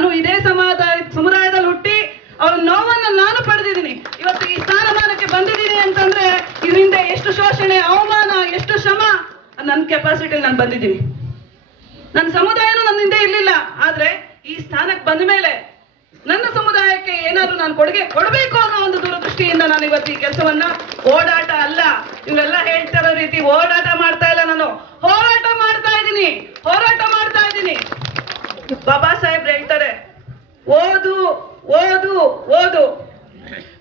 ನಾನು ಇದೇ ಸಮಾಜ ಸಮುದಾಯದಲ್ಲಿ ಹುಟ್ಟಿ ಅವ್ರ ನೋವನ್ನು ನಾನು ಪಡೆದಿದ್ದೀನಿ. ಇವತ್ತು ಈ ಸ್ಥಾನಮಾನಕ್ಕೆ ಬಂದಿದ್ದೀನಿ ಅಂತಂದ್ರೆ ಇದರಿಂದ ಎಷ್ಟು ಶೋಷಣೆ, ಅವಮಾನ, ಎಷ್ಟು ಶ್ರಮ, ನನ್ನ ಕೆಪಾಸಿಟಿಲಿ ನಾನು ಬಂದಿದ್ದೀನಿ. ನನ್ನ ಸಮುದಾಯನೂ ನನ್ನ ಹಿಂದೆ ಇರಲಿಲ್ಲ. ಆದ್ರೆ ಈ ಸ್ಥಾನಕ್ಕೆ ಬಂದ ಮೇಲೆ ನನ್ನ ಸಮುದಾಯಕ್ಕೆ ಏನಾದ್ರು ನಾನು ಕೊಡುಗೆ ಕೊಡಬೇಕು ಅನ್ನೋ ಒಂದು ದೂರದೃಷ್ಟಿಯಿಂದ ನಾನು ಇವತ್ತು ಈ ಕೆಲಸವನ್ನ ಓಡಾಟ ಅಲ್ಲ. ಇವರೆಲ್ಲ ಹೇಳ್ತಾ ಇರೋ ರೀತಿ ಓಡಾಟ ಮಾಡ್ತಾ ಇಲ್ಲ ನಾನು. ಹೋರಾಟ ಮಾಡ್ತಾ ಇದ್ದೀನಿ. ಹೋರಾಟ ಮಾಡ್ತಾ ಇದ್ದೀನಿ. ಬಾಬಾ ಸಾಹೇಬ್ ಹೇಳ್ತಾರೆ, ಓದು ಓದು ಓದು.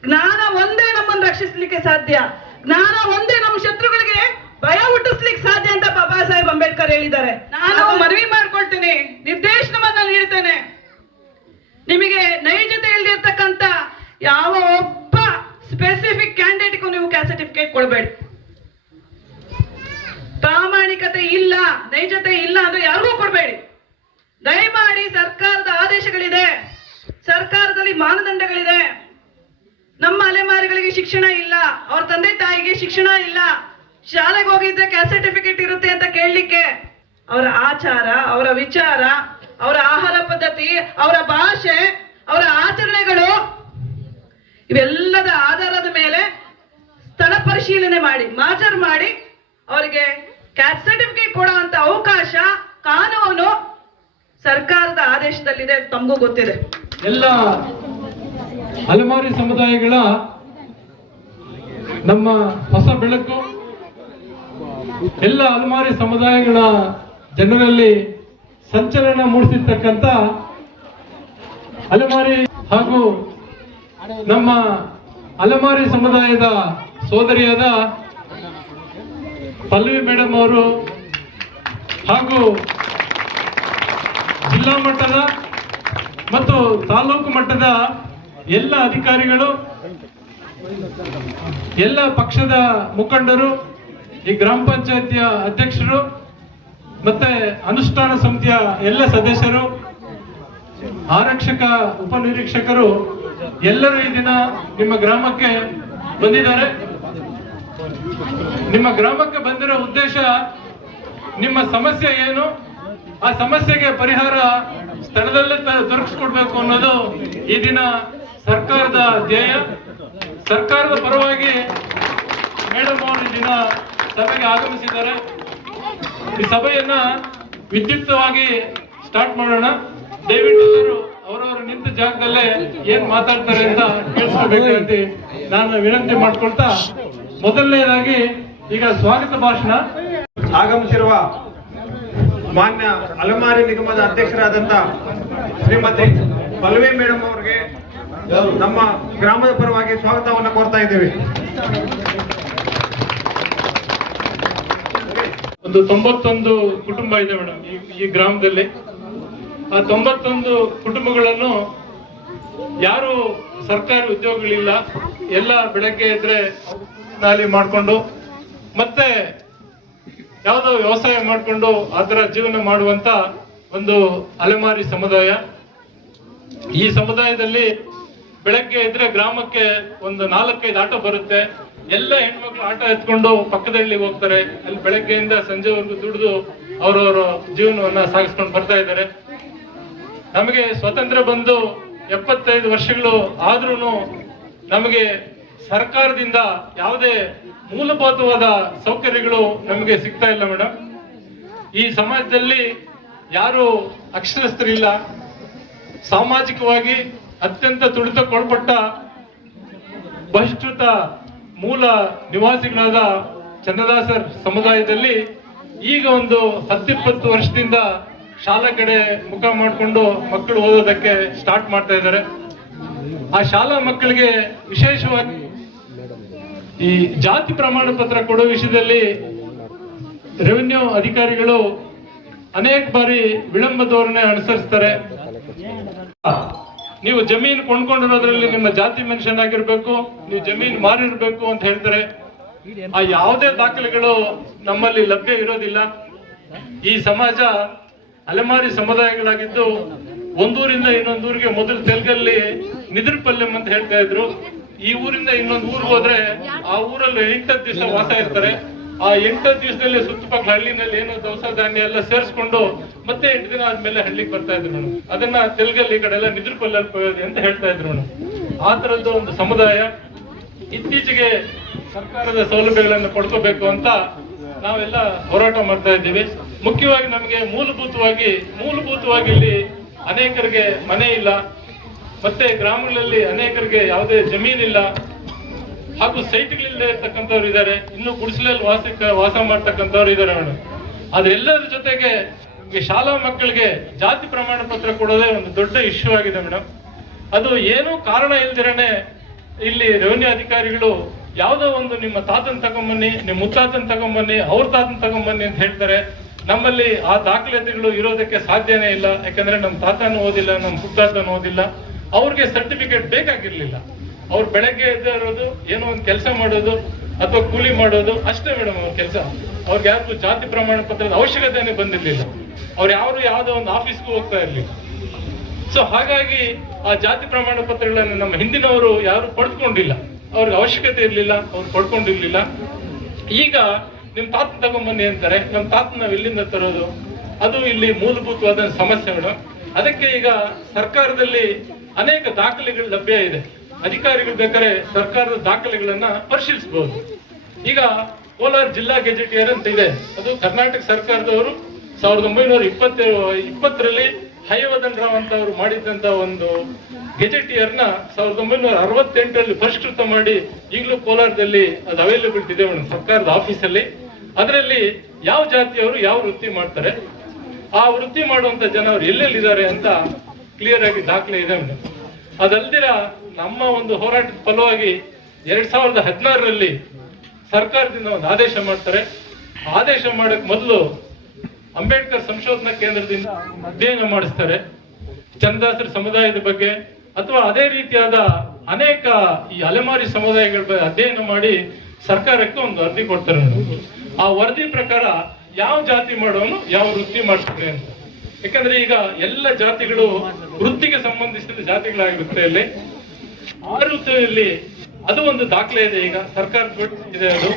ಜ್ಞಾನ ಒಂದೇ ನಮ್ಮನ್ನು ರಕ್ಷಿಸ್ಲಿಕ್ಕೆ ಸಾಧ್ಯ. ಜ್ಞಾನ ಒಂದೇ ನಮ್ಮ ಶತ್ರುಗಳಿಗೆ ಭಯ ಹುಟ್ಟಿಸ್ಲಿಕ್ಕೆ ಸಾಧ್ಯ ಅಂತ ಬಾಬಾ ಸಾಹೇಬ್ ಅಂಬೇಡ್ಕರ್ ಹೇಳಿದ್ದಾರೆ. ನಾನು ಮನವಿ ಮಾಡ್ಕೊಳ್ತೇನೆ, ನಿರ್ದೇಶನವನ್ನ ನೀಡ್ತೇನೆ. ನಿಮಗೆ ನೈಜತೆ ಇಲ್ದಿರ್ತಕ್ಕಂಥ ಯಾವ ಒಬ್ಬ ಸ್ಪೆಸಿಫಿಕ್ ಕ್ಯಾಂಡಿಡೇಟ್ಗೂ ನೀವು ಸರ್ಟಿಫಿಕೇಟ್ ಕೊಡಬೇಡಿ. ಪ್ರಾಮಾಣಿಕತೆ ಇಲ್ಲ, ನೈಜತೆ ಇಲ್ಲ ಅಂದ್ರೆ ಯಾರಿಗೂ ಕೊಡಬೇಡಿ. ದಯಮಾಡಿ ಸರ್ಕಾರದ ಆದೇಶಗಳಿದೆ. ಸರ್ಕಾರದಲ್ಲಿ ಮಾನದಂಡಗಳಿದೆ. ನಮ್ಮ ಅಲೆಮಾರಿಗಳಿಗೆ ಶಿಕ್ಷಣ ಇಲ್ಲ. ಅವ್ರ ತಂದೆ ತಾಯಿಗೆ ಶಿಕ್ಷಣ ಇಲ್ಲ. ಶಾಲೆಗೆ ಹೋಗಿದ್ರೆ ಕ್ಯಾಸ್ಟ್ ಸರ್ಟಿಫಿಕೇಟ್ ಇರುತ್ತೆ ಅಂತ ಕೇಳಲಿಕ್ಕೆ ಅವರ ಆಚಾರ, ಅವರ ವಿಚಾರ, ಅವರ ಆಹಾರ ಪದ್ಧತಿ, ಅವರ ಭಾಷೆ, ಅವರ ಆಚರಣೆಗಳು ಇವೆಲ್ಲದ ಆಧಾರದ ಮೇಲೆ ಸ್ಥಳ ಪರಿಶೀಲನೆ ಮಾಡಿ ಮಾಜರ್ ಮಾಡಿ, ಅವರಿಗೆ ಕ್ಯಾಸ್ಟ್ ಸರ್ಟಿಫಿಕೇಟ್ ಕೊಡುವಂತ ಅವಕಾಶ, ಕಾನೂನು ಸರ್ಕಾರದ ಆದೇಶದಲ್ಲಿದೆ ತಮಗೂ ಗೊತ್ತಿದೆ. ಎಲ್ಲ ಅಲೆಮಾರಿ ಸಮುದಾಯಗಳ ನಮ್ಮ ಹೊಸ ಬೆಳಕು, ಎಲ್ಲ ಅಲೆಮಾರಿ ಸಮುದಾಯಗಳ ಜನರಲ್ಲಿ ಸಂಚಲನ ಮೂಡಿಸಿರ್ತಕ್ಕಂಥ ಅಲೆಮಾರಿ ಹಾಗೂ ನಮ್ಮ ಅಲೆಮಾರಿ ಸಮುದಾಯದ ಸೋದರಿಯಾದ ಪಲ್ಲವಿ ಮೇಡಮ್ ಅವರು ಹಾಗೂ ಜಿಲ್ಲಾ ಮಟ್ಟದ ಮತ್ತು ತಾಲೂಕು ಮಟ್ಟದ ಎಲ್ಲ ಅಧಿಕಾರಿಗಳು, ಎಲ್ಲ ಪಕ್ಷದ ಮುಖಂಡರು, ಈ ಗ್ರಾಮ ಪಂಚಾಯತಿಯ ಅಧ್ಯಕ್ಷರು, ಮತ್ತೆ ಅನುಷ್ಠಾನ ಸಮಿತಿಯ ಎಲ್ಲ ಸದಸ್ಯರು, ಆರಕ್ಷಕ, ಉಪನಿರೀಕ್ಷಕರು ಎಲ್ಲರೂ ಈ ದಿನ ನಿಮ್ಮ ಗ್ರಾಮಕ್ಕೆ ಬಂದಿದ್ದಾರೆ. ನಿಮ್ಮ ಗ್ರಾಮಕ್ಕೆ ಬಂದಿರೋ ಉದ್ದೇಶ, ನಿಮ್ಮ ಸಮಸ್ಯೆ ಏನು? ಆ ಸಮಸ್ಯೆಗೆ ಪರಿಹಾರ ಸ್ಥಳದಲ್ಲೇ ದೊರಕಿಸ್ಕೊಡ್ಬೇಕು ಅನ್ನೋದು ಈ ದಿನ ಸರ್ಕಾರದ ಧ್ಯೇಯ. ಸರ್ಕಾರದ ಪರವಾಗಿ ಮೇಡಮ್ ಅವರು ಈ ದಿನ ಸಭೆಗೆ ಆಗಮಿಸಿದ್ದಾರೆ. ಈ ಸಭೆಯನ್ನ ವಿದ್ಯುಕ್ತವಾಗಿ ಸ್ಟಾರ್ಟ್ ಮಾಡೋಣ. ದಯವಿಟ್ಟು ಅವರವರು ನಿಂತ ಜಾಗದಲ್ಲೇ ಏನ್ ಮಾತಾಡ್ತಾರೆ ಅಂತ ಕೇಳಿಸ್ಕೋಬೇಕು ಅಂತ ನಾನು ವಿನಂತಿ ಮಾಡ್ಕೊಳ್ತಾ ಮೊದಲನೇದಾಗಿ ಈಗ ಸ್ವಾಗತ ಭಾಷಣ. ಆಗಮಿಸಿರುವ ಮಾನ್ಯ ಅಲೆಮಾರಿ ನಿಗಮದ ಅಧ್ಯಕ್ಷರಾದಂತ ಶ್ರೀಮತಿ ಪಲ್ವಿ ಮೇಡಮ್ ಅವರಿಗೆ ನಮ್ಮ ಗ್ರಾಮದ ಪರವಾಗಿ ಸ್ವಾಗತವನ್ನು ಕೋರ್ತಾ ಇದ್ದೇವೆ. ಒಂದು ತೊಂಬತ್ತೊಂದು ಕುಟುಂಬ ಇದೆ ಮೇಡಮ್ ಈ ಗ್ರಾಮದಲ್ಲಿ. ಆ ತೊಂಬತ್ತೊಂದು ಕುಟುಂಬಗಳನ್ನು ಯಾರು ಸರ್ಕಾರಿ ಉದ್ಯೋಗಗಳಿಲ್ಲ, ಎಲ್ಲ ಬೆಳಗ್ಗೆ ಇದ್ರೆ ನಾಲಿ ಮಾಡಿಕೊಂಡು ಮತ್ತೆ ಯಾವುದೋ ವ್ಯವಸಾಯ ಮಾಡಿಕೊಂಡು ಅದರ ಜೀವನ ಮಾಡುವಂತ ಒಂದು ಅಲೆಮಾರಿ ಸಮುದಾಯ. ಈ ಸಮುದಾಯದಲ್ಲಿ ಬೆಳಗ್ಗೆ ಇದ್ರೆ ಗ್ರಾಮಕ್ಕೆ ಒಂದು ನಾಲ್ಕೈದು ಆಟೋ ಬರುತ್ತೆ. ಎಲ್ಲ ಹೆಣ್ಮಕ್ಳು ಆಟೋ ಎತ್ಕೊಂಡು ಪಕ್ಕದಲ್ಲಿ ಹೋಗ್ತಾರೆ. ಅಲ್ಲಿ ಬೆಳಗ್ಗೆಯಿಂದ ಸಂಜೆವರೆಗೂ ದುಡಿದು ಅವರವರ ಜೀವನವನ್ನ ಸಾಗಿಸ್ಕೊಂಡು ಬರ್ತಾ ಇದ್ದಾರೆ. ನಮಗೆ ಸ್ವಾತಂತ್ರ್ಯ ಬಂದು ಎಪ್ಪತ್ತೈದು ವರ್ಷಗಳು ಆದ್ರೂ ನಮಗೆ ಸರ್ಕಾರದಿಂದ ಯಾವುದೇ ಮೂಲಭೂತವಾದ ಸೌಕರ್ಯಗಳು ನಮಗೆ ಸಿಗ್ತಾ ಇಲ್ಲ, ಮೇಡಮ್. ಈ ಸಮಾಜದಲ್ಲಿ ಯಾರು ಅಕ್ಷರಸ್ಥರಿಲ್ಲ. ಸಾಮಾಜಿಕವಾಗಿ ಅತ್ಯಂತ ತುಡಿತಕ್ಕೊಳ್ಪಟ್ಟ ಬಹಿಷ್ಕೃತ ಮೂಲ ನಿವಾಸಿಗಳಾದ ಚನ್ನದಾಸರ್ ಸಮುದಾಯದಲ್ಲಿ ಈಗ ಒಂದು ಹತ್ತಿಪ್ಪತ್ತು ವರ್ಷದಿಂದ ಶಾಲಾ ಕಡೆ ಮುಖ ಮಾಡಿಕೊಂಡು ಮಕ್ಕಳು ಓದೋದಕ್ಕೆ ಸ್ಟಾರ್ಟ್ ಮಾಡ್ತಾ ಇದ್ದಾರೆ. ಆ ಶಾಲಾ ಮಕ್ಕಳಿಗೆ ವಿಶೇಷವಾಗಿ ಈ ಜಾತಿ ಪ್ರಮಾಣ ಪತ್ರ ಕೊಡೋ ವಿಷಯದಲ್ಲಿ ರೆವಿನ್ಯೂ ಅಧಿಕಾರಿಗಳು ಅನೇಕ ಬಾರಿ ವಿಳಂಬ ಧೋರಣೆ ಅನುಸರಿಸ್ತಾರೆ. ನೀವು ಜಮೀನು ಕೊಂಡ್ಕೊಂಡಿರೋದ್ರಲ್ಲಿ ನಿಮ್ಮ ಜಾತಿ ಮೆನ್ಷನ್ ಆಗಿರ್ಬೇಕು, ನೀವು ಜಮೀನು ಮಾರಿರ್ಬೇಕು ಅಂತ ಹೇಳ್ತಾರೆ. ಆ ಯಾವುದೇ ದಾಖಲೆಗಳು ನಮ್ಮಲ್ಲಿ ಲಭ್ಯ ಇರೋದಿಲ್ಲ. ಈ ಸಮಾಜ ಅಲೆಮಾರಿ ಸಮುದಾಯಗಳಾಗಿದ್ದು ಒಂದೂರಿಂದ ಇನ್ನೊಂದೂರಿಗೆ ಮೊದಲು ತೆಲುಗಲ್ಲಿ ನಿದ್ರಪಲ್ಯಂ ಅಂತ ಹೇಳ್ತಾ ಇದ್ರು. ಈ ಊರಿಂದ ಇನ್ನೊಂದು ಊರಿಗೆ ಹೋದ್ರೆ ಆ ಊರಲ್ಲಿ ಎಂಟತ್ತು ದಿವಸ ವಾಸ ಇರ್ತಾರೆ. ಆ ಎಂಟು ದಿವಸದಲ್ಲಿ ಸುತ್ತಪಕ್ಕ ಹಳ್ಳಿನಲ್ಲಿ ಏನೋ ದವಸ ಧಾನ್ಯ ಎಲ್ಲ ಸೇರಿಸ್ಕೊಂಡು ಮತ್ತೆ ಎಂಟು ದಿನ ಆದ್ಮೇಲೆ ಹಳ್ಳಿಗೆ ಬರ್ತಾ ಇದ್ರು ನಾನು ಅದನ್ನ ತೆಲುಗಲ್ಲಿ ಈ ಕಡೆ ಎಲ್ಲ ನಿದ್ರಕೊಲ್ಲಲ್ಲಿ ಪೋಯೋದು ಅಂತ ಹೇಳ್ತಾ ಇದ್ರು ನಾನು ಆ ತರದ್ದು ಒಂದು ಸಮುದಾಯ ಇತ್ತೀಚೆಗೆ ಸರ್ಕಾರದ ಸೌಲಭ್ಯಗಳನ್ನು ಪಡ್ಕೋಬೇಕು ಅಂತ ನಾವೆಲ್ಲ ಹೋರಾಟ ಮಾಡ್ತಾ ಇದ್ದೀವಿ. ಮುಖ್ಯವಾಗಿ ನಮಗೆ ಮೂಲಭೂತವಾಗಿ ಮೂಲಭೂತವಾಗಿ ಇಲ್ಲಿ ಅನೇಕರಿಗೆ ಮನೆ ಇಲ್ಲ. ಮತ್ತೆ ಗ್ರಾಮಗಳಲ್ಲಿ ಅನೇಕರಿಗೆ ಯಾವುದೇ ಜಮೀನಿಲ್ಲ. ಹಾಗೂ ಸೈಟ್ಗಳಿಲ್ಲದೆ ಇರ್ತಕ್ಕಂಥವ್ರು ಇದ್ದಾರೆ. ಇನ್ನು ಗುಡಿಸಲಲ್ಲಿ ವಾಸಕ್ಕೆ ವಾಸ ಮಾಡ್ತಕ್ಕಂಥವ್ರು ಇದ್ದಾರೆ ಮೇಡಮ್ ಅದೆಲ್ಲರ ಜೊತೆಗೆ ಶಾಲಾ ಮಕ್ಕಳಿಗೆ ಜಾತಿ ಪ್ರಮಾಣ ಪತ್ರ ಕೊಡೋದೇ ಒಂದು ದೊಡ್ಡ ಇಶ್ಯೂ ಆಗಿದೆ ಮೇಡಮ್ ಅದು ಏನೂ ಕಾರಣ ಇಲ್ದಿರನೆ ಇಲ್ಲಿ ರೆವಿನ್ಯೂ ಅಧಿಕಾರಿಗಳು ಯಾವುದೋ ಒಂದು ನಿಮ್ಮ ತಾತನ್ ತಗೊಂಬನ್ನಿ ನಿಮ್ಮ ಮುತ್ತಾತನ್ ತಗೊಂಬನ್ನಿ, ಅವ್ರ ತಾತನ್ ತಗೊಂಬನ್ನಿ ಅಂತ ಹೇಳ್ತಾರೆ. ನಮ್ಮಲ್ಲಿ ಆ ದಾಖಲಾತಿಗಳು ಇರೋದಕ್ಕೆ ಸಾಧ್ಯನೇ ಇಲ್ಲ. ಯಾಕಂದ್ರೆ ನಮ್ಮ ತಾತನೂ ಓದಿಲ್ಲ ನಮ್ಮ ಮುತ್ತಾತನೂ ಓದಿಲ್ಲ. ಅವ್ರಿಗೆ ಸರ್ಟಿಫಿಕೇಟ್ ಬೇಕಾಗಿರ್ಲಿಲ್ಲ. ಅವ್ರು ಬೆಳಗ್ಗೆ ಎದ್ದಿರೋದು ಏನೋ ಒಂದು ಕೆಲಸ ಮಾಡೋದು, ಅಥವಾ ಕೂಲಿ ಮಾಡೋದು, ಅಷ್ಟೇ ಮೇಡಮ್ ಅವ್ರ ಕೆಲಸ. ಅವ್ರಿಗೆ ಯಾರು ಜಾತಿ ಪ್ರಮಾಣ ಪತ್ರದ ಅವಶ್ಯಕತೆನೇ ಬಂದಿರಲಿಲ್ಲ. ಅವ್ರು ಯಾರು ಯಾವುದೋ ಒಂದು ಆಫೀಸ್ಗೂ ಹೋಗ್ತಾ ಇರ್ಲಿಲ್ಲ. ಸೊ ಹಾಗಾಗಿ ಆ ಜಾತಿ ಪ್ರಮಾಣ ಪತ್ರಗಳನ್ನು ನಮ್ಮ ಹಿಂದಿನವರು ಯಾರು ಪಡೆದುಕೊಂಡಿಲ್ಲ ಅವ್ರಿಗೆ ಅವಶ್ಯಕತೆ ಇರಲಿಲ್ಲ, ಅವ್ರು ಪಡ್ಕೊಂಡಿರ್ಲಿಲ್ಲ. ಈಗ ನಿಮ್ಮ ತಾತನ ತಗೊಂಬನ್ನಿ ಅಂತಾರೆ. ನಮ್ಮ ತಾತನ ಎಲ್ಲಿಂದ ತರೋದು? ಅದು ಇಲ್ಲಿ ಮೂಲಭೂತವಾದ ಸಮಸ್ಯೆ ಮೇಡಮ್ ಅದಕ್ಕೆ ಈಗ ಸರ್ಕಾರದಲ್ಲಿ ಅನೇಕ ದಾಖಲೆಗಳು ಲಭ್ಯ ಇದೆ. ಅಧಿಕಾರಿಗಳು ಬೇಕಾದ್ರೆ ಸರ್ಕಾರದ ದಾಖಲೆಗಳನ್ನ ಪರಿಶೀಲಿಸಬಹುದು. ಈಗ ಕೋಲಾರ ಜಿಲ್ಲಾ ಗೆಜೆಟಿಯರ್ ಅಂತ ಇದೆ? ಅದು ಕರ್ನಾಟಕ ಸರ್ಕಾರದವರು ಸಾವಿರದ ಒಂಬೈನೂರ ಇಪ್ಪತ್ತ, ಇಪ್ಪತ್ತರಲ್ಲಿ ಹಯವದನ್ ರಾವ್ ಅಂತ ಅವರು ಮಾಡಿದಂತ ಒಂದು ಗೆಜೆಟಿಯರ್ನ ಸಾವಿರದ ಒಂಬೈನೂರ ಅರವತ್ತೆಂಟರಲ್ಲಿ ಪರಿಷ್ಕೃತ ಮಾಡಿ ಈಗಲೂ ಕೋಲಾರದಲ್ಲಿ ಅದು ಅವೈಲೇಬಲ್ ಇದೆ ಮೇಡಮ್ ಸರ್ಕಾರದ ಆಫೀಸಲ್ಲಿ. ಅದರಲ್ಲಿ ಯಾವ ಜಾತಿಯವರು ಯಾವ ವೃತ್ತಿ ಮಾಡ್ತಾರೆ? ಆ ವೃತ್ತಿ ಮಾಡುವಂತ ಜನ ಅವ್ರು ಎಲ್ಲೆಲ್ಲಿದ್ದಾರೆ ಅಂತ ಕ್ಲಿಯರ್ ಆಗಿ ದಾಖಲೆ ಇದೆ ಅದಲ್ದಿರ ನಮ್ಮ ಒಂದು ಹೋರಾಟದ ಫಲವಾಗಿ ಎರಡ್ ಸಾವಿರದ ಹದಿನಾರರಲ್ಲಿ ಸರ್ಕಾರದಿಂದ ಒಂದು ಆದೇಶ ಮಾಡ್ತಾರೆ. ಆದೇಶ ಮಾಡಕ್ ಮೊದಲು ಅಂಬೇಡ್ಕರ್ ಸಂಶೋಧನಾ ಕೇಂದ್ರದಿಂದ ಅಧ್ಯಯನ ಮಾಡಿಸ್ತಾರೆ. ಚಂದಾಸರ ಸಮುದಾಯದ ಬಗ್ಗೆ ಅಥವಾ ಅದೇ ರೀತಿಯಾದ ಅನೇಕ ಈ ಅಲೆಮಾರಿ ಸಮುದಾಯಗಳ ಬಗ್ಗೆ ಅಧ್ಯಯನ ಮಾಡಿ ಸರ್ಕಾರಕ್ಕೆ ಒಂದು ವರದಿ ಕೊಡ್ತಾರೆ. ಆ ವರದಿ ಪ್ರಕಾರ ಯಾವ ಜಾತಿ ಮಾಡೋನು ಯಾವ ವೃತ್ತಿ ಮಾಡ್ತಾರೆ ಅಂತ. ಯಾಕಂದ್ರೆ ಈಗ ಎಲ್ಲ ಜಾತಿಗಳು ವೃತ್ತಿಗೆ ಸಂಬಂಧಿಸಿದ ಜಾತಿಗಳಾಗಿರುತ್ತೆ ಇಲ್ಲಿ. ಆ ಋತುವಲ್ಲಿ ಅದು ಒಂದು ದಾಖಲೆ ಇದೆ ಈಗ ಸರ್ಕಾರ ಇದೆ ಅದು.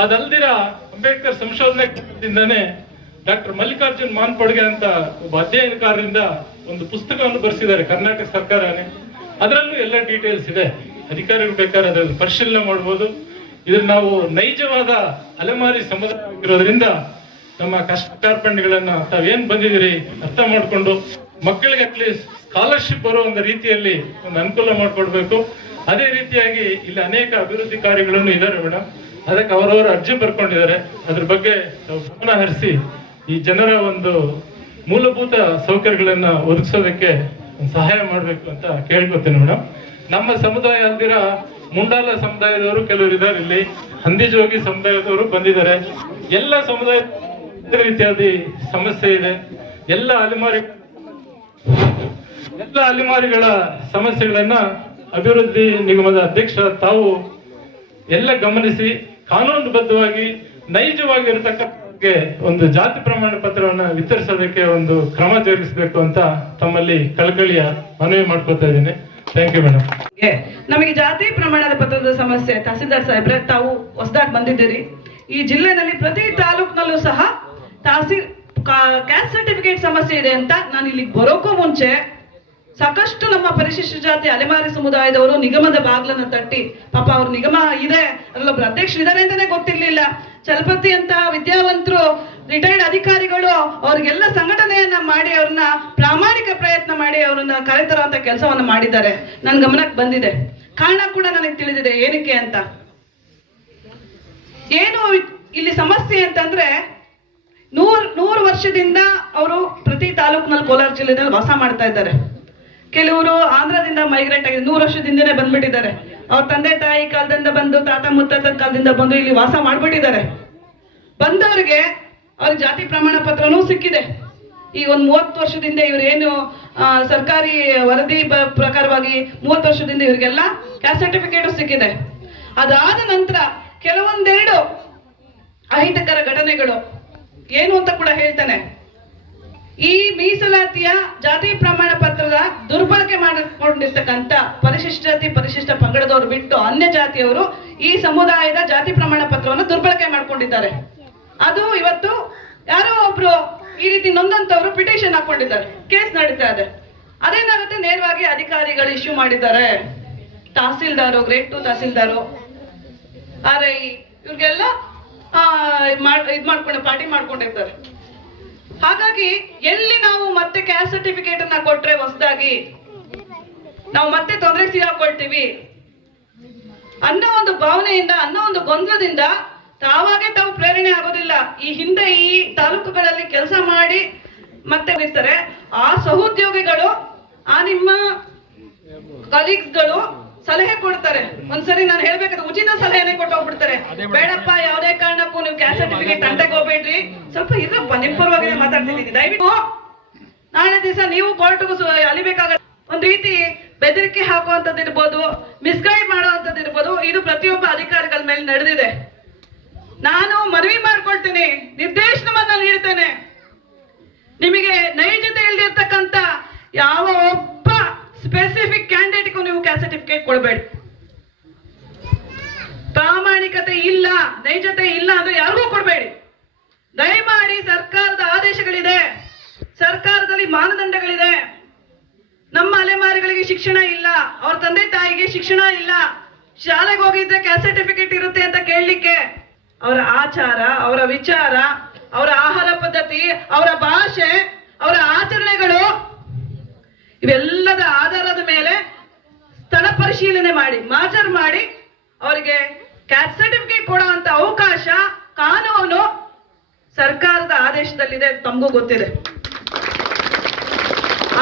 ಅದಲ್ದಿರ ಅಂಬೇಡ್ಕರ್ ಸಂಶೋಧನೆ ಡಾಕ್ಟರ್ ಮಲ್ಲಿಕಾರ್ಜುನ್ ಮಾನ್ಪಡ್ಗೆ ಅಂತ ಒಬ್ಬ ಅಧ್ಯಯನಕಾರರಿಂದ ಒಂದು ಪುಸ್ತಕವನ್ನು ಬರೆಸಿದ್ದಾರೆ ಕರ್ನಾಟಕ ಸರ್ಕಾರನೇ. ಅದರಲ್ಲೂ ಎಲ್ಲ ಡೀಟೇಲ್ಸ್ ಇದೆ. ಅಧಿಕಾರಿಗಳು ಬೇಕಾದ್ರೆ ಅದರಲ್ಲಿ ಪರಿಶೀಲನೆ ಮಾಡ್ಬೋದು. ಇದ್ರ ನಾವು ನೈಜವಾದ ಅಲೆಮಾರಿ ಸಮುದಾಯ ಆಗಿರೋದ್ರಿಂದ ನಮ್ಮ ಕಷ್ಟ ಕಾರ್ಪಣ್ಯಗಳನ್ನ ತಾವೇನ್ ಬಂದಿದ್ದೀರಿ ಅರ್ಥ ಮಾಡ್ಕೊಂಡು ಮಕ್ಕಳಿಗೆ ಅಟ್ಲೀಸ್ಟ್ ಸ್ಕಾಲರ್ಶಿಪ್ ಬರೋ ಒಂದು ರೀತಿಯಲ್ಲಿ ಒಂದು ಅನುಕೂಲ ಮಾಡಿಕೊಡ್ಬೇಕು. ಅದೇ ರೀತಿಯಾಗಿ ಇಲ್ಲಿ ಅನೇಕ ಅಭಿವೃದ್ಧಿ ಕಾರ್ಯಗಳನ್ನು ಇದ್ದಾರೆ ಮೇಡಮ್ ಅದಕ್ಕೆ ಅವರವರ ಅರ್ಜಿ ಬರ್ಕೊಂಡಿದ್ದಾರೆ. ಅದ್ರ ಬಗ್ಗೆ ಗಮನ ಹರಿಸಿ ಈ ಜನರ ಒಂದು ಮೂಲಭೂತ ಸೌಕರ್ಯಗಳನ್ನ ಒದಗಿಸೋದಕ್ಕೆ ಸಹಾಯ ಮಾಡ್ಬೇಕು ಅಂತ ಕೇಳ್ಕೊತೀನಿ ಮೇಡಮ್ ನಮ್ಮ ಸಮುದಾಯ ಅಂದಿರ ಮುಂಡಾಲ ಸಮುದಾಯದವರು ಕೆಲವರು ಇದ್ದಾರೆ ಇಲ್ಲಿ. ಹಂದಿಜೋಗಿ ಸಮುದಾಯದವರು ಬಂದಿದ್ದಾರೆ. ಎಲ್ಲ ಸಮುದಾಯ ರೀತಿಯಾದ ಸಮಸ್ಯೆ ಇದೆ. ಎಲ್ಲ ಅಲೆಮಾರಿ ಎಲ್ಲ ಅಲೆಮಾರಿಗಳ ಸಮಸ್ಯೆಗಳನ್ನ ಅಭಿವೃದ್ಧಿ ನಿಗಮದ ಅಧ್ಯಕ್ಷ ತಾವು ಎಲ್ಲ ಗಮನಿಸಿ ಕಾನೂನುಬದ್ಧವಾಗಿ ನೈಜವಾಗಿ ಇರತಕ್ಕಂಥವ್ರಿಗೆ ಒಂದು ಜಾತಿ ಪ್ರಮಾಣ ಪತ್ರವನ್ನ ವಿತರಿಸೋದಕ್ಕೆ ಒಂದು ಕ್ರಮ ಜರುಗಿಸಬೇಕು ಅಂತ ತಮ್ಮಲ್ಲಿ ಕಳಕಳಿಯ ಮನವಿ ಮಾಡ್ಕೊತಾ ಇದ್ದೀನಿ. ಥ್ಯಾಂಕ್ ಯು ಮೇಡಮ್ ನಮಗೆ ಜಾತಿ ಪ್ರಮಾಣದ ಪತ್ರದ ಸಮಸ್ಯೆ ತಹಸೀಲ್ದಾರ್ ಸಾಹೇಬ್ರೆ, ತಾವು ಹೊಸದಾಗಿ ಬಂದಿದ್ದೀರಿ. ಈ ಜಿಲ್ಲೆನಲ್ಲಿ ಪ್ರತಿ ತಾಲೂಕ್ನಲ್ಲೂ ಸಹ ತಹಸೀಲ್ ಕ್ಯಾಸ್ಟ್ ಸರ್ಟಿಫಿಕೇಟ್ ಸಮಸ್ಯೆ ಇದೆ ಅಂತ ನಾನು ಇಲ್ಲಿಗೆ ಬರೋಕ್ಕೂ ಮುಂಚೆ ಸಾಕಷ್ಟು ನಮ್ಮ ಪರಿಶಿಷ್ಟ ಜಾತಿ ಅಲೆಮಾರಿ ಸಮುದಾಯದವರು ನಿಗಮದ ಬಾಗ್ಲನ್ನ ತಟ್ಟಿ, ಪಾಪ ಅವ್ರ ನಿಗಮ ಇದೆ, ಅದರಲ್ಲೊಬ್ರು ಅಧ್ಯಕ್ಷರು ಇದಾರೆ ಅಂತಾನೆ ಗೊತ್ತಿರ್ಲಿಲ್ಲ. ಚಲಪತಿ ಅಂತ ವಿದ್ಯಾವಂತರು ರಿಟೈರ್ಡ್ ಅಧಿಕಾರಿಗಳು, ಅವ್ರಿಗೆಲ್ಲ ಸಂಘಟನೆಯನ್ನ ಮಾಡಿ ಅವ್ರನ್ನ, ಪ್ರಾಮಾಣಿಕ ಪ್ರಯತ್ನ ಮಾಡಿ ಅವ್ರನ್ನ ಅಂತ ಕೆಲಸವನ್ನ ಮಾಡಿದ್ದಾರೆ. ನನ್ನ ಗಮನಕ್ಕೆ ಬಂದಿದೆ. ಕಾರಣ ಕೂಡ ನನಗೆ ತಿಳಿದಿದೆ. ಏನಕ್ಕೆ ಅಂತ? ಏನು ಇಲ್ಲಿ ಸಮಸ್ಯೆ ಅಂತಂದ್ರೆ ನೂರ್, ನೂರು ವರ್ಷದಿಂದ ಅವರು ಪ್ರತಿ ತಾಲೂಕಿನಲ್ಲಿ ಕೋಲಾರ ಜಿಲ್ಲೆನಲ್ಲಿ ವಾಸ ಮಾಡ್ತಾ ಇದ್ದಾರೆ. ಕೆಲವರು ಆಂಧ್ರದಿಂದ ಮೈಗ್ರೇಟ್ ಆಗಿದೆ ನೂರು ವರ್ಷದಿಂದನೇ ಬಂದ್ಬಿಟ್ಟಿದ್ದಾರೆ. ಅವ್ರ ತಂದೆ, ತಾಯಿ ಕಾಲದಿಂದ ಬಂದು, ತಾತ ಮುತ್ತಾತನ ಕಾಲದಿಂದ ಬಂದು ಇಲ್ಲಿ ವಾಸ ಮಾಡ್ಬಿಟ್ಟಿದ್ದಾರೆ. ಬಂದವರಿಗೆ ಅವ್ರ ಜಾತಿ ಪ್ರಮಾಣ ಪತ್ರನೂ ಸಿಕ್ಕಿದೆ. ಈ ಒಂದು ಮೂವತ್ತು ವರ್ಷದಿಂದ ಇವ್ರೇನು ಸರ್ಕಾರಿ ವರದಿ ಪ್ರಕಾರವಾಗಿ ಮೂವತ್ತು ವರ್ಷದಿಂದ ಇವರಿಗೆಲ್ಲ ಕ್ಯಾಸ್ಟ್ ಸರ್ಟಿಫಿಕೇಟ್ ಸಿಕ್ಕಿದೆ. ಅದಾದ ನಂತರ ಕೆಲವೊಂದೆರಡು ಅಹಿತಕರ ಘಟನೆಗಳು ಏನು ಅಂತ ಕೂಡ ಹೇಳ್ತಾನೆ. ಈ ಮೀಸಲಾತಿಯ ಜಾತಿ ಪ್ರಮಾಣ ಪತ್ರದ ದುರ್ಬಳಕೆ ಮಾಡಿಕೊಂಡಿರ್ತಕ್ಕಂಥ ಪರಿಶಿಷ್ಟ ಜಾತಿ, ಪರಿಶಿಷ್ಟ ಪಂಗಡದವರು ಬಿಟ್ಟು ಅನ್ಯ ಜಾತಿಯವರು ಈ ಸಮುದಾಯದ ಜಾತಿ ಪ್ರಮಾಣ ಪತ್ರವನ್ನು ದುರ್ಬಳಕೆ ಮಾಡ್ಕೊಂಡಿದ್ದಾರೆ. ಅದು ಇವತ್ತು ಯಾರೋ ಒಬ್ರು ಈ ರೀತಿ ನೊಂದಂತವರು ಪಿಟಿಷನ್ ಹಾಕೊಂಡಿದ್ದಾರೆ. ಕೇಸ್ ನಡೀತಾ ಇದೆ. ಅದೇನಾಗುತ್ತೆ? ನೇರವಾಗಿ ಅಧಿಕಾರಿಗಳು ಇಶ್ಯೂ ಮಾಡಿದ್ದಾರೆ. Tahsildar, grade two tahsildar. R I ಇವ್ರಿಗೆಲ್ಲ ಇದ್ ಮಾಡ್ಕೊಂಡು, ಪಾರ್ಟಿ ಮಾಡ್ಕೊಂಡಿರ್ತಾರೆ ಹಾಗಾಗಿ ಎಲ್ಲಿ ನಾವು ಮತ್ತೆ ಕ್ಯಾಸ್ಟ್ ಸರ್ಟಿಫಿಕೇಟ್ ಅನ್ನ ಕೊಟ್ರೆ ಹೊಸದಾಗಿ, ನಾವು ಮತ್ತೆ ತೊಂದರೆ ಸಿಗಾಕೊಳ್ತೀವಿ ಅನ್ನೋ ಒಂದು ಭಾವನೆಯಿಂದ, ಅನ್ನೋ ಒಂದು ಗೊಂದಲದಿಂದ ತಾವಾಗೆ ತಾವು ಪ್ರೇರಣೆ ಆಗೋದಿಲ್ಲ. ಈ ಹಿಂದೆ ಈ ತಾಲೂಕುಗಳಲ್ಲಿ ಕೆಲಸ ಮಾಡಿ ಮತ್ತೆ ಬಿಡ್ತಾರೆ ಆ ಸಹೋದ್ಯೋಗಿಗಳು, ಆ ನಿಮ್ಮ ಕಲೀಗ್ಸ್ಗಳು ಸಲಹೆ ಕೊಡ್ತಾರೆ. ಒಂದ್ಸರಿ ನಾನು ಹೇಳ್ಬೇಕಾದ್ರೆ ಉಚಿತ ಸಲಹೆನೆ ಕೊಟ್ಟು ಹೋಗ್ಬಿಡ್ತಾರೆ. ಬೇಡಪ್ಪ ಯಾವುದೇ ಕಾರಣಕ್ಕೂ ನೀವು ಕ್ಯಾಸ್ಟ್ ಸರ್ಟಿಫಿಕೇಟ್ ತಂಟೆಗೆ ಹೋಗ್ಬೇಡ್ರಿ. ಸ್ವಲ್ಪ ಇರಪ್ಪ ನಿಮ್ ಪರವಾಗಿ ಮಾತಾಡ್ತಿದ್ದೀನಿ ದಯವಿಟ್ಟು ನಾಳೆ ದಿವಸ ನೀವು ಕೋರ್ಟ್ಗೂ ಅಲಿಬೇಕಾಗ ಒಂದ್ ರೀತಿ ಬೆದರಿಕೆ ಹಾಕುವಂತದ್ದು ಇರ್ಬೋದು ಮಿಸ್ಗೈಡ್ ಮಾಡುವಂತದ್ದು ಇರ್ಬೋದು. ಇದು ಪ್ರತಿಯೊಬ್ಬ ಅಧಿಕಾರಿಗಳ ಮೇಲೆ ನಡೆದಿದೆ. ನಾನು ಮನವಿ ಮಾಡ್ಕೊಳ್ತೀನಿ ನಿರ್ದೇಶನವನ್ನ ನೀಡ್ತೇನೆ ನಿಮಗೆ ನೈಜತೆ ಇಲ್ದಿರ್ತಕ್ಕಂತ ಯಾವ ಒಬ್ಬ ಸ್ಪೆಸಿಫಿಕ್ ಕ್ಯಾಂಡಿಡೇಟ್ಗೂ ನೀವು ಕ್ಯಾಸ್ಟ್ ಸರ್ಟಿಫಿಕೇಟ್ ಕೊಡಬೇಡಿ ಪ್ರಾಮಾಣಿಕತೆ ಇಲ್ಲ ನೈಜತೆ ಇಲ್ಲ ಅಂದ್ರೆ ಯಾರಿಗೂ ಕೊಡಬೇಡಿ ದಯಮಾಡಿ ಸರ್ಕಾರದ ಆದೇಶಗಳಿದೆ ಸರ್ಕಾರದಲ್ಲಿ ಮಾನದಂಡಗಳಿದೆ ನಮ್ಮ ಅಲೆಮಾರಿಗಳಿಗೆ ಶಿಕ್ಷಣ ಇಲ್ಲ ಅವ್ರ ತಂದೆ ತಾಯಿಗೆ ಶಿಕ್ಷಣ ಇಲ್ಲ ಶಾಲೆಗೆ ಹೋಗಿದ್ರೆ ಕ್ಯಾಸ್ಟ್ ಸರ್ಟಿಫಿಕೇಟ್ ಇರುತ್ತೆ ಅಂತ ಕೇಳಲಿಕ್ಕೆ ಅವರ ಆಚಾರ ಅವರ ವಿಚಾರ ಅವರ ಆಹಾರ ಪದ್ಧತಿ ಅವರ ಭಾಷೆ ಅವರ ಆಚರಣೆಗಳು ಇವೆಲ್ಲದ ಆಧಾರದ ಮೇಲೆ ಸ್ಥಳ ಪರಿಶೀಲನೆ ಮಾಡಿ ಮಾಜರ್ ಮಾಡಿ ಅವರಿಗೆ ಕ್ಯಾಸ್ಟ್ ಸರ್ಟಿಫಿಕೇಟ್ ಕೊಡುವಂತ ಅವಕಾಶ ಕಾನೂನು ಸರ್ಕಾರದ ಆದೇಶದಲ್ಲಿದೆ ತಮಗೂ ಗೊತ್ತಿದೆ.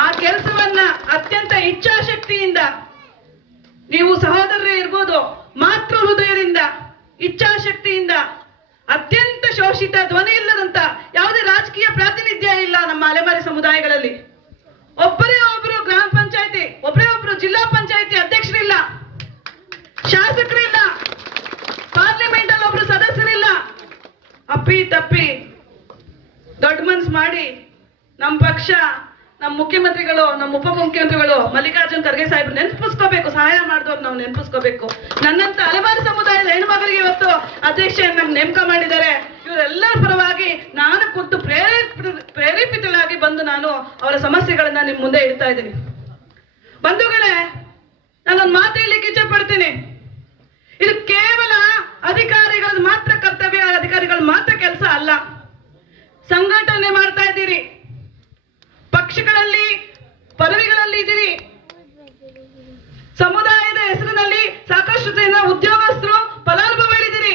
ಆ ಕೆಲಸವನ್ನ ಅತ್ಯಂತ ಇಚ್ಛಾಶಕ್ತಿಯಿಂದ ನೀವು ಸಹೋದರರೇ ಇರ್ಬೋದು, ಮಾತೃ ಹೃದಯದಿಂದ ಇಚ್ಛಾಶಕ್ತಿಯಿಂದ ಅತ್ಯಂತ ಶೋಷಿತ ಧ್ವನಿ ಇಲ್ಲದಂತ ಯಾವುದೇ ರಾಜಕೀಯ ಪ್ರಾತಿನಿಧ್ಯ ಇಲ್ಲ ನಮ್ಮ ಅಲೆಮಾರಿ ಸಮುದಾಯಗಳಲ್ಲಿ. ಒಬ್ಬರೇ ಒಬ್ರು ಗ್ರಾಮ ಪಂಚಾಯತಿ, ಒಬ್ಬರೇ ಒಬ್ರು ಜಿಲ್ಲಾ ಪಂಚಾಯತಿ ಅಧ್ಯಕ್ಷರಿಲ್ಲ, ಶಾಸಕರಿಲ್ಲ ಪಾರ್ಲಿಮೆಂಟ್ ಅಲ್ಲಿ ಒಬ್ರು ಸದಸ್ಯರಿಲ್ಲ. ಅಪ್ಪಿ ತಪ್ಪಿ ದೊಡ್ಡ ಮನ್ಸು ಮಾಡಿ ನಮ್ಮ ಪಕ್ಷ ನಮ್ಮ ಮುಖ್ಯಮಂತ್ರಿಗಳು ನಮ್ಮ ಉಪ ಮುಖ್ಯಮಂತ್ರಿಗಳು ಮಲ್ಲಿಕಾರ್ಜುನ್ ಖರ್ಗೆ ಸಾಹೇಬ್ರು ನೆನಪಿಸ್ಕೋಬೇಕು, ಸಹಾಯ ಮಾಡಿದವ್ರು ನಾವು ನೆನಪಿಸ್ಕೋಬೇಕು. ನನ್ನಂತ ಹಲವಾರು ಸಮುದಾಯದ ಹೆಣ್ಮಗಳಿಗೆ ಇವತ್ತು ಅಧ್ಯಕ್ಷೆಯನ್ನ ನೇಮಕ ಮಾಡಿದ್ದಾರೆ. ಇವರೆಲ್ಲರ ಪರವಾಗಿ ನಾನು ಖುದ್ದು ಪ್ರೇರೇಪ ಪ್ರೇರೇಪಿತಳಾಗಿ ಬಂದು ನಾನು ಅವರ ಸಮಸ್ಯೆಗಳನ್ನ ನಿಮ್ ಮುಂದೆ ಇಡ್ತಾ ಇದ್ದೀನಿ. ಬಂಧುಗಳೇ, ನಾನೊಂದು ಮಾತು ಹೇಳಲಿಕ್ಕೆ ಇಚ್ಛೆ ಪಡ್ತೀನಿ. ಇದು ಕೇವಲ ಅಧಿಕಾರಿಗಳ ಮಾತ್ರ ಕರ್ತವ್ಯ, ಅಧಿಕಾರಿಗಳ ಮಾತ್ರ ಕೆಲಸ ಅಲ್ಲ. ಸಂಘಟನೆ ಮಾಡ್ತಾ ಇದ್ದೀರಿ. ಪಕ್ಷಗಳಲ್ಲಿ, ಪದವಿಗಳಲ್ಲಿ ಇದ್ದೀರಿ. ಸಮುದಾಯದ ಹೆಸರಿನಲ್ಲಿ ಸಾಕಷ್ಟು ಜನ ಉದ್ಯೋಗಸ್ಥರು ಫಲಾನುಭವಿಗಳಿದ್ದೀರಿ.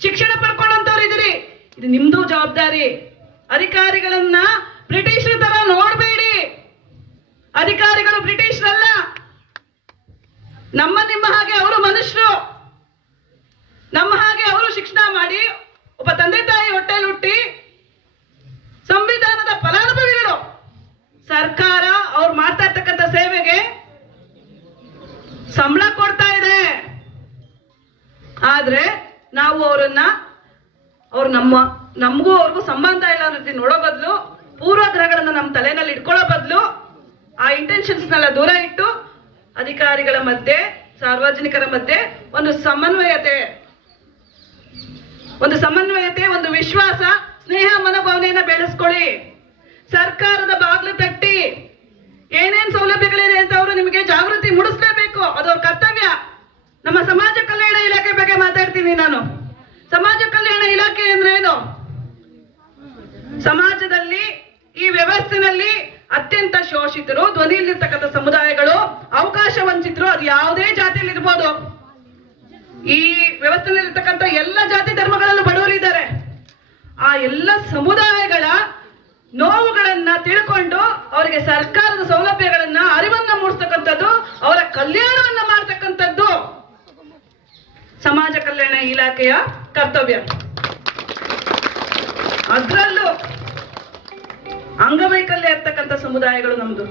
ಶಿಕ್ಷಣ ಪಡ್ಕೊಂಡಂತವ್ರು ಇದ್ದೀರಿ. ಇದು ನಿಮ್ದು ಜವಾಬ್ದಾರಿ. ಅಧಿಕಾರಿಗಳನ್ನ ಬ್ರಿಟಿಷರ ತರ ನೋಡಬೇಡಿ. ಅಧಿಕಾರಿಗಳು ಬ್ರಿಟಿಷರಲ್ಲ. ನಮ್ಮ ನಿಮ್ಮ ಹಾಗೆ ಅವರು ಮನುಷ್ಯರು. ನಮ್ಮ ಹಾಗೆ ಅವರು ಶಿಕ್ಷಣ ಮಾಡಿ, ಒಬ್ಬ ತಂದೆ ತಾಯಿ ಹೊಟ್ಟೆಲಿ ಹುಟ್ಟಿ ಸಂವಿಧಾನದ ಫಲಾನುಭವಿಗಳು. ಸರ್ಕಾರ ಅವ್ರು ಮಾಡ್ತಾ ಇರ್ತಕ್ಕಂಥ ಸೇವೆಗೆ ಸಂಬಳ ಕೊಡ್ತಾ ಇದೆ. ಆದ್ರೆ ನಾವು ಅವರನ್ನ, ಅವ್ರು ನಮ್ಮ, ನಮಗೂ ಅವ್ರಿಗೂ ಸಂಬಂಧ ಇಲ್ಲ ಅನ್ನೋ ರೀತಿ ನೋಡೋ ಬದಲು, ಪೂರ್ವಗ್ರಹಗಳನ್ನ ನಮ್ಮ ತಲೆನಲ್ಲಿ ಇಟ್ಕೊಳ್ಳೋ ಬದಲು, ಆ ಇಂಟೆನ್ಷನ್ಸ್ನೆಲ್ಲ ದೂರ ಇಟ್ಟು ಅಧಿಕಾರಿಗಳ ಮಧ್ಯೆ, ಸಾರ್ವಜನಿಕರ ಮಧ್ಯೆ ಒಂದು ಸಮನ್ವಯತೆ. ಒಂದು ಸಮನ್ವಯತೆ, ಒಂದು ವಿಶ್ವಾಸ ಸ್ನೇಹ ಮನೋಭಾವನೆಯನ್ನ ಬೆಳೆಸ್ಕೊಳ್ಳಿ. ಸರ್ಕಾರದ ಬಾಗಿಲು ತಟ್ಟಿ. ಏನೇನ್ ಸೌಲಭ್ಯಗಳಿದೆ ಅಂತ ಅವರು ನಿಮಗೆ ಜಾಗೃತಿ ಮೂಡಿಸ್ಲೇಬೇಕು, ಅದು ಅವ್ರ ಕರ್ತವ್ಯ. ನಮ್ಮ ಸಮಾಜ ಕಲ್ಯಾಣ ಇಲಾಖೆ ಬಗ್ಗೆ ಮಾತಾಡ್ತೀನಿ ನಾನು. ಸಮಾಜ ಕಲ್ಯಾಣ ಇಲಾಖೆ ಅಂದ್ರೆ ಏನು? ಸಮಾಜದಲ್ಲಿ, ಈ ವ್ಯವಸ್ಥೆನಲ್ಲಿ ಅತ್ಯಂತ ಶೋಷಿತರು, ಧ್ವನಿಯಲ್ಲಿರ್ತಕ್ಕಂಥ ಸಮುದಾಯಗಳು ಅವಕಾಶ ವಂಚಿತರು, ಅದು ಯಾವುದೇ ಜಾತಿಯಲ್ಲಿ ಇರ್ಬೋದು ಈ ವ್ಯವಸ್ಥೆಯಲ್ಲಿರ್ತಕ್ಕಂಥ ಎಲ್ಲ ಜಾತಿ ಧರ್ಮಗಳಲ್ಲೂ ಬಡವರಿದ್ದಾರೆ. ಆ ಎಲ್ಲ ಸಮುದಾಯಗಳ ನೋವುಗಳನ್ನ ತಿಳ್ಕೊಂಡು ಅವರಿಗೆ ಸರ್ಕಾರದ ಸೌಲಭ್ಯಗಳನ್ನ ಅರಿವನ್ನ ಮೂಡಿಸ್ತಕ್ಕಂಥದ್ದು, ಅವರ ಕಲ್ಯಾಣವನ್ನ ಮಾಡ್ತಕ್ಕಂಥದ್ದು ಸಮಾಜ ಕಲ್ಯಾಣ ಇಲಾಖೆಯ ಕರ್ತವ್ಯ. ಅದರಲ್ಲೂ ಅಂಗವೈಕಲ್ಯ ಇರ್ತಕ್ಕಂಥ ಸಮುದಾಯಗಳು ನಮ್ದು.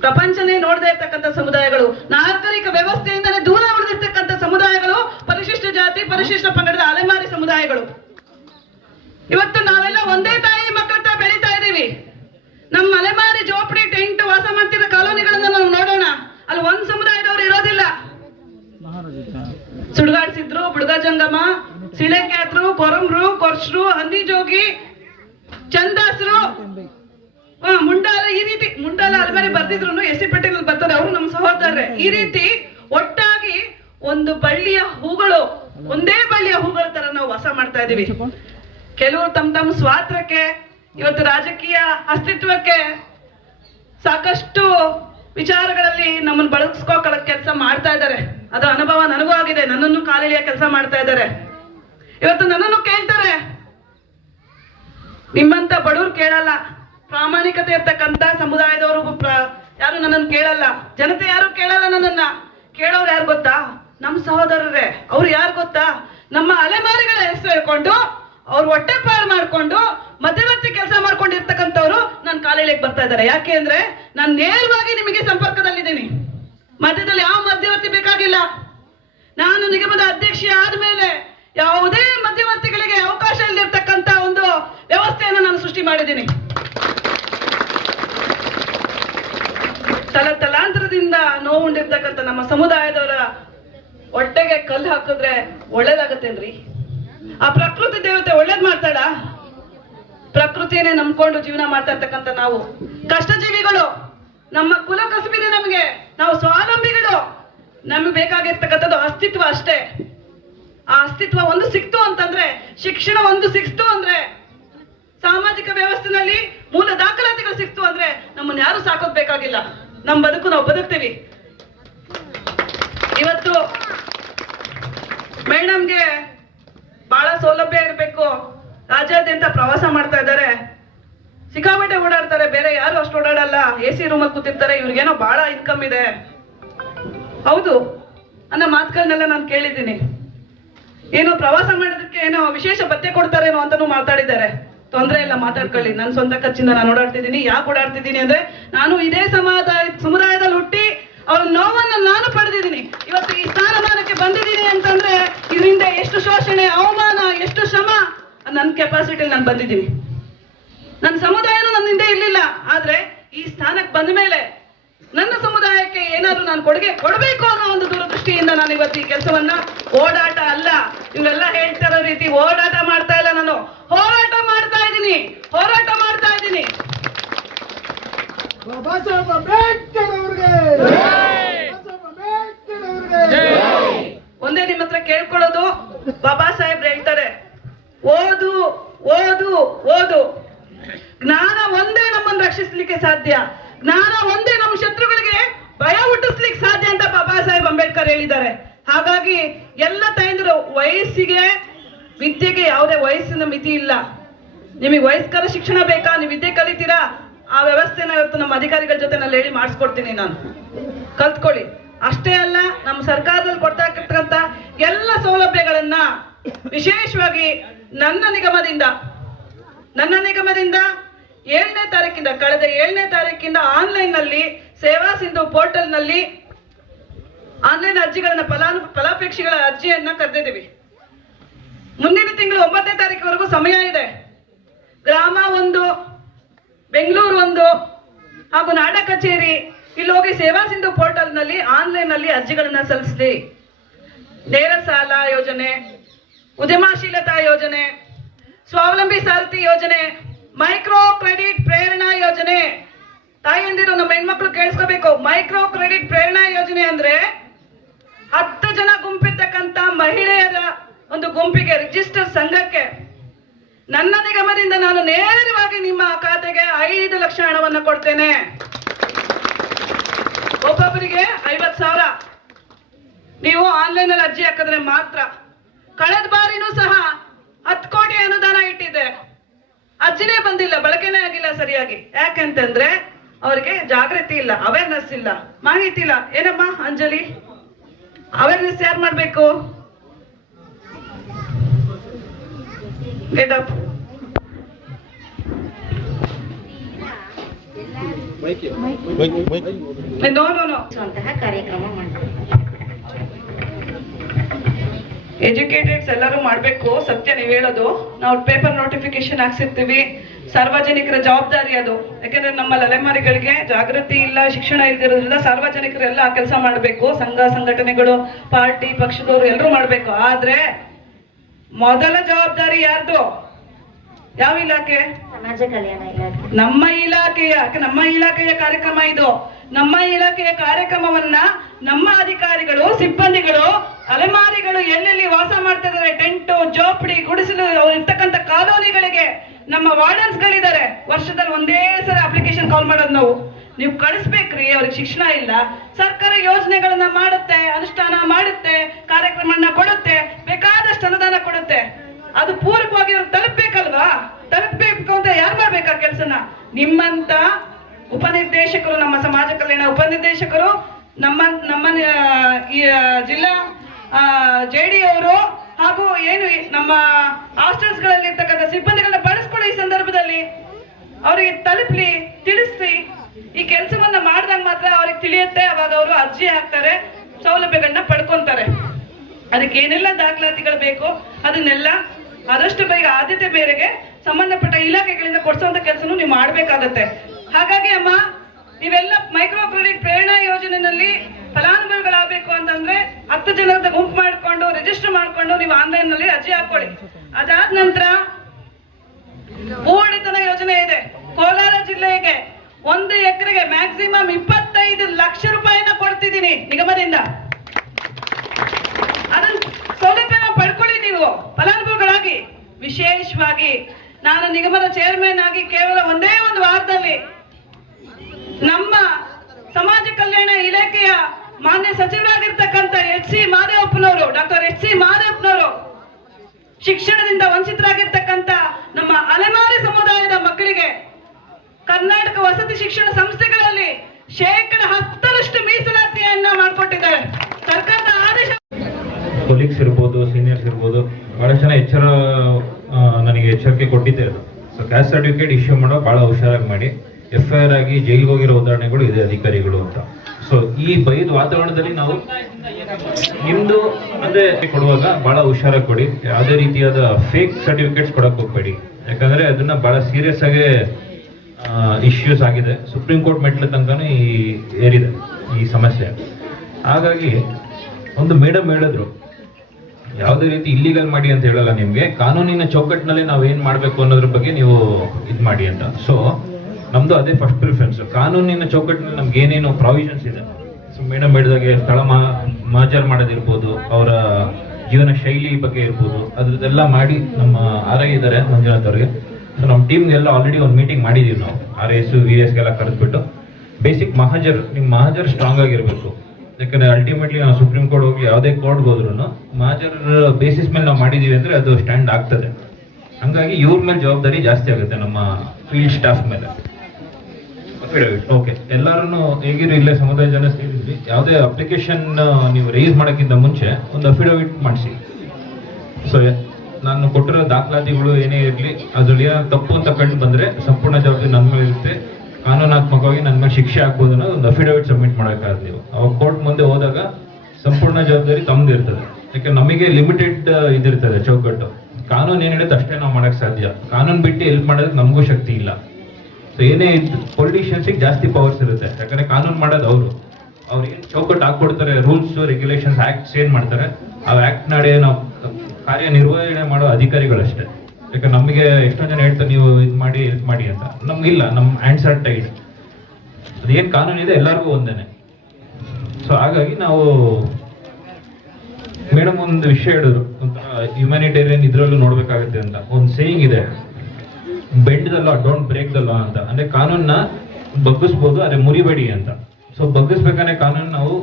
ಪ್ರಪಂಚನೇ ನೋಡದೇ ಇರ್ತಕ್ಕಂಥ ಸಮುದಾಯಗಳು, ನಾಗರಿಕ ವ್ಯವಸ್ಥೆಯಿಂದಲೇ ದೂರ ಉಳಿದಿರ್ತಕ್ಕಂಥ ಸಮುದಾಯಗಳು, ಪರಿಶಿಷ್ಟ ಜಾತಿ, ಪರಿಶಿಷ್ಟ ಪಂಗಡದ ಅಲೆಮಾರಿ ಸಮುದಾಯಗಳು. ಇವತ್ತು ನಾವೆಲ್ಲ ಒಂದೇ ತಾಯಿ ಮಕ್ಕಳ ಬೆಳೀತಾ ಇದ್ದೀವಿ. ನಮ್ಮ ಮಲೆಮಾರಿ ಜೋಪಡಿ ಟೆಂಟ್ ವಾಸ ಮಾಡ್ತಿರೋ ಕಾಲೋನಿಗಳನ್ನ ನಾವು ನೋಡೋಣ. ಅಲ್ಲಿ ಒಂದ್ ಸಮುದಾಯದವ್ರು ಇರೋದಿಲ್ಲ. ಜಂಗಮ ಸಿಳೆಕ್ಯಾತ್ರು ಕೊರಂಬ್ರು ಕೊರ್ಶ್ರು ಹಂದಿಜೋಗಿ ಚಂದಾಸ್ರು. ಆ, ಮುಂಡಾಲ ಈ ರೀತಿ ಮುಂಡಾಲ ಅಲ್ಮೇಲೆ ಬರ್ತಿದ್ರು ಎಸ್ ಸಿ ಪಟೇಲ್ ಬರ್ತಾರೆ ಅವರು ನಮ್ಮ ಸಹೋದರರೇ. ಈ ರೀತಿ ಒಟ್ಟಾಗಿ ಒಂದು ಬಳ್ಳಿಯ ಹೂಗಳು ಒಂದೇ ಬಳ್ಳಿಯ ಹೂಗಳ ತರ ನಾವು ವಾಸ ಮಾಡ್ತಾ ಇದೀವಿ ಕೆಲವರು ತಮ್ಮ ತಮ್ಮ ಸ್ವಾರ್ಥಕ್ಕೆ, ಇವತ್ತು ರಾಜಕೀಯ ಅಸ್ತಿತ್ವಕ್ಕೆ ಸಾಕಷ್ಟು ವಿಚಾರಗಳಲ್ಲಿ ನಮ್ಮನ್ನು ಬಳಸ್ಕೋಕೊಳ್ಳೋ ಕೆಲಸ ಮಾಡ್ತಾ ಇದ್ದಾರೆ. ಅದು ಅನುಭವ ನನಗೂ ಆಗಿದೆ, ನನ್ನನ್ನು ಕಾಲಿಳಿಯ ಕೆಲಸ ಮಾಡ್ತಾ ಇದ್ದಾರೆ. ಇವತ್ತು ನನ್ನನ್ನು ಕೇಳ್ತಾರೆ. ನಿಮ್ಮಂತ ಬಡವ್ರು ಕೇಳಲ್ಲ. ಪ್ರಾಮಾಣಿಕತೆ ಇರ್ತಕ್ಕಂತ ಸಮುದಾಯದವರು ಪ್ರ- ಯಾರು ನನ್ನನ್ನು ಕೇಳಲ್ಲ. ಜನತೆ ಯಾರು ಕೇಳಲ್ಲ ನನ್ನನ್ನ? ಕೇಳೋರು ಯಾರು ಗೊತ್ತಾ? ನಮ್ಮ ಸಹೋದರರೇ. ಅವ್ರು ಯಾರು ಗೊತ್ತಾ? ನಮ್ಮ ಅಲೆಮಾರಿಗಳ ಹೆಸರು ಹೇಳ್ಕೊಂಡು ಅವ್ರು ಹೊಟ್ಟೆ ಪಾರು ಮಾಡ್ಕೊಂಡು ಮಧ್ಯವರ್ತಿ ಕೆಲಸ ಮಾಡ್ಕೊಂಡಿರ್ತಕ್ಕಂಥವ್ರು ನನ್ನ ಕಾಲೇಜಿಗೆ ಬರ್ತಾ ಇದ್ದಾರೆ. ಯಾಕೆ ಅಂದ್ರೆ ನಾನು ನೇರವಾಗಿ ನಿಮಗೆ ಸಂಪರ್ಕದಲ್ಲಿದ್ದೀನಿ. ಮಧ್ಯದಲ್ಲಿ ಯಾವ ಮಧ್ಯವರ್ತಿ ಬೇಕಾಗಿಲ್ಲ. ನಾನು ನಿಗಮದ ಅಧ್ಯಕ್ಷೆ ಆದ್ಮೇಲೆ ಯಾವುದೇ ಮಧ್ಯವರ್ತಿಗಳಿಗೆ ಅವಕಾಶ ಇಲ್ಲದಿರ್ತಕ್ಕಂತ ಒಂದು ವ್ಯವಸ್ಥೆಯನ್ನು ನಾನು ಸೃಷ್ಟಿ ಮಾಡಿದ್ದೀನಿ. ತಲ ತಲಾಂತರದಿಂದ ನೋವುಂಡಿರ್ತಕ್ಕಂಥ ನಮ್ಮ ಸಮುದಾಯದವರ ಹೊಟ್ಟೆಗೆ ಕಲ್ಲು ಹಾಕಿದ್ರೆ ಒಳ್ಳೇದಾಗತ್ತೇನ್ರಿ ಆ ಪ್ರಕೃತಿ ದೇವತೆ ಒಳ್ಳೇದ್ ಮಾಡ್ತಾಳ? ಪ್ರಕೃತಿಯನ್ನೇ ನಂಬ್ಕೊಂಡು ಜೀವನ ಮಾಡ್ತಾ ಇರ್ತಕ್ಕಂಥ ನಾವು. ಕಷ್ಟಜೀವಿಗಳು, ನಮ್ಮ ಕುಲ ಕಸುಬಿದೆ ನಮಗೆ. ನಾವು ಸ್ವಾವಲಂಬಿಗಳು. ನಮಗೆ ಬೇಕಾಗಿರ್ತಕ್ಕಂಥದ್ದು ಅಸ್ತಿತ್ವ ಅಷ್ಟೇ. ಆ ಅಸ್ತಿತ್ವ ಒಂದು ಸಿಕ್ತು ಅಂತಂದ್ರೆ, ಶಿಕ್ಷಣ ಒಂದು ಸಿಕ್ತು ಅಂದ್ರೆ, ಸಾಮಾಜಿಕ ವ್ಯವಸ್ಥೆನಲ್ಲಿ ಮೂಲ ದಾಖಲಾತಿಗಳು ಸಿಕ್ತು ಅಂದ್ರೆ ನಮ್ಮನ್ನ ಯಾರು ಸಾಕೋದ್ ಬೇಕಾಗಿಲ್ಲ. ನಮ್ಮ ಬದುಕು ನಾವು ಬದುಕ್ತೀವಿ. ಇವತ್ತು ಮೇಡಮ್ಗೆ ಬಹಳ ಸೌಲಭ್ಯ ಇರಬೇಕು. ರಾಜ್ಯಾದ್ಯಂತ ಪ್ರವಾಸ ಮಾಡ್ತಾ ಇದ್ದಾರೆ. ಸಿಕ್ಕಾಪಟ್ಟೆ ಓಡಾಡ್ತಾರೆ. ಬೇರೆ ಯಾರು ಅಷ್ಟು ಓಡಾಡಲ್ಲ. ಎ ಸಿ ರೂಮಲ್ಲಿ ಕೂತಿರ್ತಾರೆ. ಇವ್ರಿಗೇನೋ ಬಹಳ ಇನ್ಕಮ್ ಇದೆ. ಹೌದು. ಅನ್ನೋ ಮಾತುಗಳನ್ನೆಲ್ಲ ನಾನು ಕೇಳಿದ್ದೀನಿ. ಏನು ಪ್ರವಾಸ ಮಾಡೋದಕ್ಕೆ ಏನೋ ವಿಶೇಷ ಭತ್ತೆ ಕೊಡ್ತಾರೇನೋ ಅಂತಾನು ಮಾತಾಡಿದ್ದಾರೆ. ತೊಂದ್ರೆ ಇಲ್ಲ, ಮಾತಾಡ್ಕೊಳ್ಳಿ. ನನ್ನ ಸ್ವಂತ ಖರ್ಚಿಂದ ನಾನು ಓಡಾಡ್ತಿದ್ದೀನಿ. ಯಾಕೆ ಓಡಾಡ್ತಿದ್ದೀನಿ ಅಂದ್ರೆ, ನಾನು ಇದೇ ಸಮಾಜ ಸಮುದಾಯದಲ್ಲಿ ಹುಟ್ಟಿ ಅವ್ರ ನೋವನ್ನ ನಾನು ಪಡೆದಿದ್ದೀನಿ. ಇವತ್ತು ಈ ಸ್ಥಾನಮಾನಕ್ಕೆ ಬಂದಿದ್ದೀನಿ ಅಂತಂದ್ರೆ, ಇದರಿಂದ ಎಷ್ಟು ಶೋಷಣೆ ನನ್ನ ಕೆಪಾಸಿಟಿ ನಾನು ಬಂದಿದ್ದೀನಿ. ನನ್ನ ಸಮುದಾಯನೂ ನನ್ನ ಹಿಂದೆ ಇರಲಿಲ್ಲ. ಆದ್ರೆ ಈ ಸ್ಥಾನಕ್ಕೆ ಬಂದ ಮೇಲೆ ನನ್ನ ಸಮುದಾಯಕ್ಕೆ ಏನಾದ್ರೂ ನಾನು ಕೊಡುಗೆ ಕೊಡಬೇಕು ಅನ್ನೋ ಒಂದು ದೂರದೃಷ್ಟಿಯಿಂದ ನಾನು ಇವತ್ತು ಈ ಕೆಲಸವನ್ನ ಓಡಾಟ ಅಲ್ಲ. ಇವರೆಲ್ಲ ಹೇಳ್ತಾ ಇರೋ ರೀತಿ ಓಡಾಟ ಮಾಡ್ತಾ ಇಲ್ಲ ನಾನು. ಹೋರಾಟ ಮಾಡ್ತಾ ಇದ್ದೀನಿ. ಹೋರಾಟ ಮಾಡ್ತಾ ಇದ್ದೀನಿ. ಒಂದೇ ನಿಮ್ಮ ಹತ್ರ ಕೇಳ್ಕೊಳ್ಳೋದು ಬಾಬಾ ಸಾಹೇಬ್ರು ಹೇಳ್ತಾರೆ ಓದು ಓದು ಓದು. ಜ್ಞಾನ ಒಂದೇ ನಮ್ಮನ್ನು ರಕ್ಷಿಸ್ಲಿಕ್ಕೆ ಸಾಧ್ಯ. ಜ್ಞಾನ ಒಂದೇ ನಮ್ಮ ಶತ್ರುಗಳಿಗೆ ಭಯ ಹುಟ್ಟಿಸ್ಲಿಕ್ಕೆ ಸಾಧ್ಯ ಅಂತ ಬಾಬಾ ಸಾಹೇಬ್ ಅಂಬೇಡ್ಕರ್ ಹೇಳಿದ್ದಾರೆ. ಹಾಗಾಗಿ ಎಲ್ಲ ತಾಯಂದಿರು, ವಯಸ್ಸಿಗೆ, ವಿದ್ಯೆಗೆ ಯಾವುದೇ ವಯಸ್ಸಿನ ಮಿತಿ ಇಲ್ಲ. ನಿಮಗೆ ವಯಸ್ಕರ ಶಿಕ್ಷಣ ಬೇಕಾ? ನೀವು ವಿದ್ಯೆ ಕಲಿತೀರಾ? ಆ ವ್ಯವಸ್ಥೆನ ಇವತ್ತು ನಮ್ಮ ಅಧಿಕಾರಿಗಳ ಜೊತೆ ನಾನು ಹೇಳಿ ಮಾಡಿಸ್ಕೊಡ್ತೀನಿ ನಾನು. ಕಲ್ತ್ಕೊಳ್ಳಿ. ಅಷ್ಟೇ ಅಲ್ಲ, ನಮ್ಮ ಸರ್ಕಾರದಲ್ಲಿ ಕೊಡ್ತಾ ಎಲ್ಲ ಸೌಲಭ್ಯಗಳನ್ನ ವಿಶೇಷವಾಗಿ ನನ್ನ ನಿಗಮದಿಂದ ನನ್ನ ನಿಗಮದಿಂದ ಏಳನೇ ತಾರೀಕಿಂದ, ಕಳೆದ ಏಳನೇ ತಾರೀಕಿಂದ ಆನ್ಲೈನ್ನಲ್ಲಿ ಸೇವಾ ಸಿಂಧು ಪೋರ್ಟಲ್ನಲ್ಲಿ ಆನ್ಲೈನ್ ಅರ್ಜಿಗಳನ್ನ ಫಲಾನು, ಫಲಾಪೇಕ್ಷಿಗಳ ಅರ್ಜಿಯನ್ನ ಕರೆದಿದ್ದೀವಿ. ಮುಂದಿನ ತಿಂಗಳು ಒಂಬತ್ತನೇ ತಾರೀಕುವರೆಗೂ ಸಮಯ ಇದೆ. ಗ್ರಾಮ ಒಂದು, ಬೆಂಗಳೂರು ಒಂದು ಹಾಗೂ ನಾಡ ಕಚೇರಿ, ಇಲ್ಲಿ ಹೋಗಿ ಸೇವಾ ಸಿಂಧು ಪೋರ್ಟಲ್ನಲ್ಲಿ ಆನ್ಲೈನ್ನಲ್ಲಿ ಆನ್ಲೈನ್ನಲ್ಲಿ ಅರ್ಜಿಗಳನ್ನ ಸಲ್ಲಿಸಿ ನೇರ ಸಾಲ ಯೋಜನೆ ಉದ್ಯಮಶೀಲತಾ ಯೋಜನೆ, ಸ್ವಾವಲಂಬಿ ಸಾರಥಿ ಯೋಜನೆ, ಮೈಕ್ರೋ ಕ್ರೆಡಿಟ್ ಪ್ರೇರಣಾ ಯೋಜನೆ. ತಾಯಿಯಂದಿರು ನಮ್ಮ ಹೆಣ್ಮಕ್ಳು ಕೇಳಿಸ್ಕೋಬೇಕು. ಮೈಕ್ರೋ ಕ್ರೆಡಿಟ್ ಪ್ರೇರಣಾ ಯೋಜನೆ ಅಂದ್ರೆ ಹತ್ತು ಜನ ಗುಂಪಿರ್ತಕ್ಕಂತ ಮಹಿಳೆಯರ ಒಂದು ಗುಂಪಿಗೆ ರಿಜಿಸ್ಟರ್ ಸಂಘಕ್ಕೆ. ನನ್ನ ನಿಗಮದಿಂದ ನಾನು ನೇರವಾಗಿ ನಿಮ್ಮ ಖಾತೆಗೆ ಐದು ಲಕ್ಷ ಹಣವನ್ನು ಕೊಡ್ತೇನೆ. ಒಬ್ಬೊಬ್ಬರಿಗೆ ಐವತ್ ಸಾವಿರ. ನೀವು ಆನ್ಲೈನ್ ಅಲ್ಲಿ ಅರ್ಜಿ ಹಾಕಿದ್ರೆ ಮಾತ್ರ ಕಳೆದ ಬಾರಿನೂ ಸಹ ಹತ್ತು ಕೋಟಿ ಅನುದಾನ ಇಟ್ಟಿದೆ. ಅರ್ಜಿನೇ ಬಂದಿಲ್ಲ ಬಳಕೆನೇ ಆಗಿಲ್ಲ ಸರಿಯಾಗಿ. ಯಾಕೆಂತಂದ್ರೆ ಅವರಿಗೆ ಜಾಗೃತಿ ಇಲ್ಲ ಅವೇರ್ನೆಸ್ ಇಲ್ಲ. ಮಾಹಿತಿ ಇಲ್ಲ. ಏನಮ್ಮ ಅಂಜಲಿ? ಅವೇರ್ನೆಸ್ ಯಾರು ಮಾಡ್ಬೇಕು? No no no. ಅಂತಹ ಕಾರ್ಯಕ್ರಮ ಮಾಡ್ತಾರೆ ಎಜುಕೇಟೆಡ್ಸ್ ಎಲ್ಲರೂ ಮಾಡಬೇಕು, ಸತ್ಯ ನೀವು ಹೇಳೋದು. ನಾವು ಪೇಪರ್ ನೋಟಿಫಿಕೇಶನ್ ಹಾಕ್ಸಿರ್ತೀವಿ. ಸಾರ್ವಜನಿಕರ ಜವಾಬ್ದಾರಿ ಅದು. ಯಾಕಂದ್ರೆ ನಮ್ಮ ಅಲೆಮಾರಿಗಳಿಗೆ ಜಾಗೃತಿ ಇಲ್ಲ, ಶಿಕ್ಷಣ ಇಲ್ದಿರೋದ್ರಿಂದ ಸಾರ್ವಜನಿಕರೆಲ್ಲ ಆ ಕೆಲಸ ಮಾಡಬೇಕು. ಸಂಘ, ಸಂಘಟನೆಗಳು, ಪಾರ್ಟಿ, ಪಕ್ಷದವರು ಎಲ್ಲರೂ ಮಾಡಬೇಕು. ಆದ್ರೆ ಮೊದಲ ಜವಾಬ್ದಾರಿ ಯಾರ್ದು? ಯಾವ ಇಲಾಖೆ? ಸಮಾಜ ಕಲ್ಯಾಣ ಇಲಾಖೆ. ನಮ್ಮ ಇಲಾಖೆಯ ನಮ್ಮ ಇಲಾಖೆಯ ಕಾರ್ಯಕ್ರಮ ಇದು? ನಮ್ಮ ಇಲಾಖೆಯ ಕಾರ್ಯಕ್ರಮವನ್ನ ನಮ್ಮ ಅಧಿಕಾರಿಗಳು, ಸಿಬ್ಬಂದಿಗಳು, ಅಲೆಮಾರಿಗಳು ಎಲ್ಲೆಲ್ಲಿ ವಾಸ ಮಾಡ್ತಾ ಇದಾರೆ ಟೆಂಟು, ಜೋಪಡಿ, ಗುಡಿಸಲು ಇರ್ತಕ್ಕಂಥ ಕಾಲೋನಿಗಳಿಗೆ ನಮ್ಮ ವಾರ್ಡನ್ಸ್ ಗಳಿದ್ದಾರೆ ವರ್ಷದಲ್ಲಿ ಒಂದೇ ಸಲ ಅಪ್ಲಿಕೇಶನ್ ಕಾಲ್ ಮಾಡೋದು ನಾವು. ನೀವು ಕಳಿಸ್ಬೇಕ್ರಿ, ಅವ್ರಿಗೆ ಶಿಕ್ಷಣ ಇಲ್ಲ. ಸರ್ಕಾರ ಯೋಜನೆಗಳನ್ನ ಮಾಡುತ್ತೆ, ಅನುಷ್ಠಾನ ಮಾಡುತ್ತೆ ಕಾರ್ಯಕ್ರಮನ ಕೊಡುತ್ತೆ, ಬೇಕಾದಷ್ಟು ಅನುದಾನ ಕೊಡುತ್ತೆ. ಅದು ಪೂರಕವಾಗಿ ಅವ್ರಿಗೆ ತಲುಪಬೇಕಲ್ವಾ? ತಲುಪಬೇಕು ಅಂತ ಯಾರು ಆ ಕೆಲಸನ? ನಿಮ್ಮಂತ ಉಪನಿರ್ದೇಶಕರು, ನಮ್ಮ ಸಮಾಜ ಕಲ್ಯಾಣ ಉಪನಿರ್ದೇಶಕರು, ನಮ್ಮ ನಮ್ಮ ಜಿಲ್ಲಾ ಜೆ ಡಿ ಅವರು ಹಾಗೂ ಏನು ನಮ್ಮ ಹಾಸ್ಟೆಲ್ಸ್ಗಳಲ್ಲಿ ಇರ್ತಕ್ಕಂಥ ಸಿಬ್ಬಂದಿಗಳನ್ನ ಬಳಸ್ಕೊಳ್ಳಿ ಈ ಸಂದರ್ಭದಲ್ಲಿ. ಅವರಿಗೆ ತಲುಪ್ಲಿ ತಿಳಿಸಿ ಈ ಕೆಲಸವನ್ನ ಮಾಡಿದಾಗ ಮಾತ್ರ ಅವ್ರಿಗೆ ತಿಳಿಯುತ್ತೆ. ಅವಾಗ ಅವರು ಅರ್ಜಿ ಹಾಕ್ತಾರೆ ಸೌಲಭ್ಯಗಳನ್ನ ಪಡ್ಕೊಂತಾರೆ. ಅದಕ್ಕೆ ಏನೆಲ್ಲ ದಾಖಲಾತಿಗಳು ಬೇಕು? ಅದನ್ನೆಲ್ಲ ಆದಷ್ಟು ಬೇಗ ಆದ್ಯತೆ ಮೇರೆಗೆ ಸಂಬಂಧಪಟ್ಟ ಇಲಾಖೆಗಳಿಂದ ಕೊಡಿಸುವಂತ ಕೆಲಸನೂ ನೀವು ಮಾಡಬೇಕಾಗತ್ತೆ. ಹಾಗಾಗಿ ಅಮ್ಮ, ನೀವೆಲ್ಲ ಮೈಕ್ರೋ ಕ್ರೆಡಿಟ್ ಪ್ರೇರಣಾ ಯೋಜನೆಯಲ್ಲಿ ಫಲಾನುಭವಿಗಳಾಗಬೇಕು ಅಂತಂದ್ರೆ ಹತ್ತು ಜನರದ ಗುಂಪು ಮಾಡ್ಕೊಂಡು ರಿಜಿಸ್ಟರ್ ಮಾಡ್ಕೊಂಡು ನೀವು ಆನ್ಲೈನ್ನಲ್ಲಿ ಅರ್ಜಿ ಹಾಕೊಳ್ಳಿ ಅದಾದ ನಂತರ ಭೂಡಿತನ ಯೋಜನೆ ಇದೆ. ಕೋಲಾರ ಜಿಲ್ಲೆಗೆ ಒಂದು ಎಕರೆಗೆ ಮ್ಯಾಕ್ಸಿಮಮ್ ಇಪ್ಪತ್ತೈದು ಲಕ್ಷ ರೂಪಾಯಿನ ಕೊಡ್ತಿದ್ದೀನಿ ನಿಗಮದಿಂದ. ಅದನ್ನ ಸೌಲಭ್ಯ ಪಡ್ಕೊಳ್ಳಿ ನೀವು, ಫಲಾನುಭವಿಗಳಾಗಿ. ವಿಶೇಷವಾಗಿ ನಾನು ನಿಗಮದ ಚೇರ್ಮನ್ ಆಗಿ ಕೇವಲ ಒಂದೇ ಒಂದು ವಾರದಲ್ಲಿ ನಮ್ಮ ಸಮಾಜ ಕಲ್ಯಾಣ ಇಲಾಖೆಯ ಮಾನ್ಯ ಸಚಿವರಾಗಿರ್ತಕ್ಕಂಥ ಎಚ್ ಸಿ ಮಾದೇವಪ್ಪನವರು, ಡಾಕ್ಟರ್ ಎಚ್ ಸಿ ಮಾದೇವಪ್ಪನವರು ಶಿಕ್ಷಣದಿಂದ ವಂಚಿತರಾಗಿರ್ತಕ್ಕಂಥ ನಮ್ಮ ಅಲೆಮಾರಿ ಸಮುದಾಯದ ಮಕ್ಕಳಿಗೆ ಕರ್ನಾಟಕ ವಸತಿ ಶಿಕ್ಷಣ ಸಂಸ್ಥೆಗಳಲ್ಲಿ ಶೇಕಡ ಹತ್ತರಷ್ಟು ಮೀಸಲಾತಿಯನ್ನ ಮಾಡಿಕೊಟ್ಟಿದ್ದಾರೆ. ಸರ್ಕಾರದ ಆದೇಶ ಕೊಲೀಗ್ಸ್ ಇರ್ಬೋದು ಸೀನಿಯರ್ಸ್ ಇರ್ಬೋದು, ಬಹಳ ಜನ ಎಚ್ಚರ ಆ, ಆರ್ ಎಚ್ಚರಿಕೆ ಕೊಟ್ಟಿದ್ದೆ ಸೊ ಕ್ಯಾಸ್ಟ್ ಸರ್ಟಿಫಿಕೇಟ್ ಇಶ್ಯೂ ಮಾಡೋ ಭಾಳ ಹುಷಾರಾಗಿ ಮಾಡಿ. ಎಫ್ ಐ ಆರ್ ಆಗಿ ಜೈಲ್ಗೆ ಹೋಗಿರೋ ಉದಾಹರಣೆಗಳು ಇದೆ ಅಧಿಕಾರಿಗಳು ಅಂತ. ಸೊ ಈ ಬೈದ ವಾತಾವರಣದಲ್ಲಿ ನಾವು ನಿಮ್ದು ಅಂದ್ರೆ ಕೊಡುವಾಗ ಬಹಳ ಹುಷಾರಾಗಿ ಕೊಡಿ. ಯಾವುದೇ ರೀತಿಯಾದ ಫೇಕ್ ಸರ್ಟಿಫಿಕೇಟ್ಸ್ ಕೊಡಕ್ ಹೋಗ್ಬೇಡಿ. ಯಾಕಂದ್ರೆ ಅದನ್ನ ಬಹಳ ಸೀರಿಯಸ್ ಆಗಿ ಇಶ್ಯೂಸ್ ಆಗಿದೆ. ಸುಪ್ರೀಂ ಕೋರ್ಟ್ ಮೆಟ್ಲ ತನಕನೂ ಈ ಏರಿದೆ ಈ ಸಮಸ್ಯೆ. ಹಾಗಾಗಿ ಒಂದು ಮೇಡಮ್ ಹೇಳಿದ್ರು. ಯಾವುದೇ ರೀತಿ ಇಲ್ಲಿಗಲ್ ಮಾಡಿ ಅಂತ ಹೇಳಲ್ಲ ನಿಮಗೆ. ಕಾನೂನಿನ ಚೌಕಟ್ಟಿನಲ್ಲಿ ನಾವು ಏನು ಮಾಡಬೇಕು ಅನ್ನೋದ್ರ ಬಗ್ಗೆ ನೀವು ಇದು ಮಾಡಿ ಅಂತ. ಸೊ ನಮ್ದು ಅದೇ ಫಸ್ಟ್ ಪ್ರಿಫರೆನ್ಸ್ ಕಾನೂನಿನ ಚೌಕಟ್ಟಿನಲ್ಲಿ ನಮ್ಗೆ ಏನೇನು ಪ್ರಾವಿಷನ್ಸ್ ಇದೆ. ಸೊ ಮೇಡಮ್ ಹೇಳಿದಾಗೆ ಸ್ಥಳ ಮಾ ಮಾಡೋದಿರ್ಬೋದು, ಅವರ ಜೀವನ ಶೈಲಿ ಬಗ್ಗೆ ಇರ್ಬೋದು, ಅದ್ರದ್ದೆಲ್ಲ ಮಾಡಿ ನಮ್ಮ ಆರ್ ಐ ಇದ್ದಾರೆ ಮಂಜುನಾಥ್ ಅವ್ರಿಗೆ. ಸೊ ನಮ್ಮ ಟೀಮ್ಗೆಲ್ಲ ಆಲ್ರೆಡಿ ಒಂದು ಮೀಟಿಂಗ್ ಮಾಡಿದೀವಿ ನಾವು. ಆರ್ ಎಸ್ ವಿ ಎಸ್ಗೆಲ್ಲ ಕರೆದ್ಬಿಟ್ಟು. ಬೇಸಿಕ್ ಮಹಾಜರ್ ನಿಮ್ಮ ಮಹಾಜರ್ ಸ್ಟ್ರಾಂಗ್ ಆಗಿರ್ಬೇಕು. ಯಾಕಂದ್ರೆ ಅಲ್ಟಿಮೇಟ್ಲಿ ನಾವು ಸುಪ್ರೀಂ ಕೋರ್ಟ್ ಹೋಗಿ ಯಾವುದೇ ಕೋರ್ಟ್ಗೆ ಹೋದ್ರು ಮಾಜರ್ ಬೇಸಿಸ್ ಮೇಲೆ ನಾವು ಮಾಡಿದ್ದೀವಿ ಅಂದ್ರೆ ಅದು ಸ್ಟ್ಯಾಂಡ್ ಆಗ್ತದೆ. ಹಂಗಾಗಿ ಇವ್ರ ಮೇಲೆ ಜವಾಬ್ದಾರಿ ಜಾಸ್ತಿ ಆಗುತ್ತೆ ನಮ್ಮ ಫೀಲ್ಡ್ ಸ್ಟಾಫ್ ಮೇಲೆ. ಓಕೆ ಎಲ್ಲರೂ ಹೇಗಿರು ಇಲ್ಲೇ ಸಮುದಾಯ ಜನ ಸೇರಿದ್ವಿ. ಯಾವುದೇ ಅಪ್ಲಿಕೇಶನ್ ನೀವು ರೈಸ್ ಮಾಡೋಕ್ಕಿಂತ ಮುಂಚೆ ಒಂದು ಅಫಿಡವಿಟ್ ಮಾಡಿಸಿ. ಸೊ ನಾನು ಕೊಟ್ಟಿರೋ ದಾಖಲಾತಿಗಳು ಏನೇ ಇರಲಿ ಅದ್ರಲ್ಲಿ ಏನೋ ತಪ್ಪು ಅಂತ ಕಂಡು ಬಂದ್ರೆ ಸಂಪೂರ್ಣ ಜವಾಬ್ದಾರಿ ನನ್ನ ಮೇಲೆ ಇರುತ್ತೆ ಕಾನೂನಾತ್ಮಕವಾಗಿ ನನ್ನ ಮೇಲೆ ಶಿಕ್ಷೆ ಆಗ್ಬೋದು ಅನ್ನೋ ಒಂದು ಅಫಿಡವಿಟ್ ಸಬ್ಮಿಟ್ ಮಾಡೋಕ್ಕಾಗ ನೀವು ಅವಾಗ ಕೋರ್ಟ್ ಮುಂದೆ ಹೋದಾಗ ಸಂಪೂರ್ಣ ಜವಾಬ್ದಾರಿ ತಮ್ದು ಇರ್ತದೆ. ಯಾಕೆ, ನಮಗೆ ಲಿಮಿಟೆಡ್ ಇದಿರ್ತದೆ ಚೌಕಟ್ಟು. ಕಾನೂನು ಏನು ಹೇಳುತ್ತೆ ಅಷ್ಟೇ ನಾವು ಮಾಡೋಕ್ಕೆ ಸಾಧ್ಯ. ಕಾನೂನು ಬಿಟ್ಟು ಹೆಲ್ಪ್ ಮಾಡೋದಕ್ಕೆ ನಮಗೂ ಶಕ್ತಿ ಇಲ್ಲ. ಸೊ ಏನೇ ಪೊಲಿಟಿಷಿಯನ್ಸಿಗೆ ಜಾಸ್ತಿ ಪವರ್ಸ್ ಇರುತ್ತೆ. ಯಾಕಂದ್ರೆ ಕಾನೂನು ಮಾಡೋದು ಅವರು. ಅವ್ರು ಏನು ಚೌಕಟ್ಟು ಹಾಕ್ಕೊಡ್ತಾರೆ ರೂಲ್ಸ್ ರೆಗ್ಯುಲೇಷನ್ಸ್ ಆ್ಯಕ್ಟ್ಸ್ ಏನು ಮಾಡ್ತಾರೆ, ಆ ಆ್ಯಕ್ಟ್ ನಡೆ ನಾವು ಕಾರ್ಯನಿರ್ವಹಣೆ ಮಾಡೋ ಅಧಿಕಾರಿಗಳಷ್ಟೇ. ಯಾಕಂದ್ರೆ ನಮಗೆ ಎಷ್ಟೊಂದು ಜನ ಹೇಳ್ತಾರೆ, ನೀವು ಇದು ಮಾಡಿ ಇದು ಮಾಡಿ ಅಂತ. ನಮ್ಗಿಲ್ಲ ನಮ್ಮ ಹ್ಯಾಂಡ್ಸ್ ಆರ್ ಟೈಡ್ ಅದೇನ್ ಕಾನೂನು ಇದೆ, ಎಲ್ಲರಿಗೂ ಒಂದೇನೆ. ಸೊ ಹಾಗಾಗಿ ನಾವು ಮೇಡಮ್ ಒಂದು ವಿಷಯ ಹೇಳಿದ್ರು. ಒಂಥರ ಹ್ಯುಮ್ಯಾನಿಟೇರಿಯನ್ ಇದರಲ್ಲೂ ನೋಡ್ಬೇಕಾಗುತ್ತೆ ಅಂತ. ಒಂದು ಸೇಯಿಂಗ್ ಇದೆ bend don't break the law ಅಂತ. ಅಂದ್ರೆ ಕಾನೂನ್ನ ಬಗ್ಗಿಸ್ಬೋದು, ಅದೇ ಮುರಿಬೇಡಿ ಅಂತ. ಸೊ ಬಗ್ಗಿಸ್ಬೇಕಾದ್ರೆ ಕಾನೂನು ನಾವು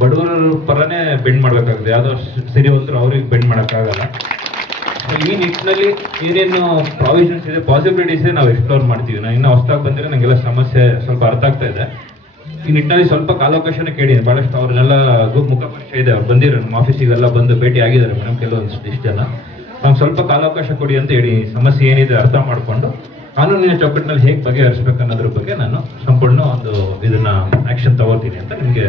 ಬಡವರ ಪರನೇ ಬೆಂಡ್ ಮಾಡ್ಬೇಕಾಗುತ್ತೆ. ಯಾವ್ದೋ ಸಿರಿವಂತರು ಅವ್ರಿಗೆ ಬೆಂಡ್ ಮಾಡೋಕ್ಕಾಗಲ್ಲ. ಈ ನಿಟ್ಟಿನಲ್ಲಿ ಏನೇನು ಪ್ರಾವಿಷನ್ಸ್ ಇದೆ ಪಾಸಿಬಿಲಿಟೀಸ್ ನಾವು ಎಕ್ಸ್ಪ್ಲೋರ್ ಮಾಡ್ತೀವಿ. ನಾವು ಇನ್ನೂ ಹೊಸದಾಗಿ ಬಂದರೆ ನಂಗೆಲ್ಲ ಸಮಸ್ಯೆ ಸ್ವಲ್ಪ ಅರ್ಥ ಆಗ್ತಾ ಇದೆ. ಈ ನಿಟ್ಟಿನಲ್ಲಿ ಸ್ವಲ್ಪ ಕಾಲಾವಕಾಶನ ಕೇಳಿದ್ದೀನಿ ಭಾಳಷ್ಟು ಅವ್ರನ್ನೆಲ್ಲ ಮುಖ ಪರಿಚಯ ಇದೆ, ಅವ್ರು ಬಂದಿರೋ ನಮ್ಮ ಆಫೀಸಿಗೆಲ್ಲ ಬಂದು ಭೇಟಿ ಆಗಿದ್ದಾರೆ ಮೇಡಮ್ ಕೆಲವೊಂದಿಷ್ಟು ಜನ. ನಮ್ಗೆ ಸ್ವಲ್ಪ ಕಾಲಾವಕಾಶ ಕೊಡಿ ಅಂತ ಹೇಳಿ, ಸಮಸ್ಯೆ ಏನಿದೆ ಅರ್ಥ ಮಾಡಿಕೊಂಡು, ಕಾನೂನಿನ ಚೌಕಟ್ಟಿನಲ್ಲಿ ಹೇಗೆ ಬಗೆಹರಿಸ್ಬೇಕು ಅನ್ನೋದ್ರ ಬಗ್ಗೆ ನಾನು ಸಂಪೂರ್ಣ ಒಂದು ಇದನ್ನ ಆಕ್ಷನ್ ತಗೋತೀನಿ ಅಂತ ನಿಮಗೆ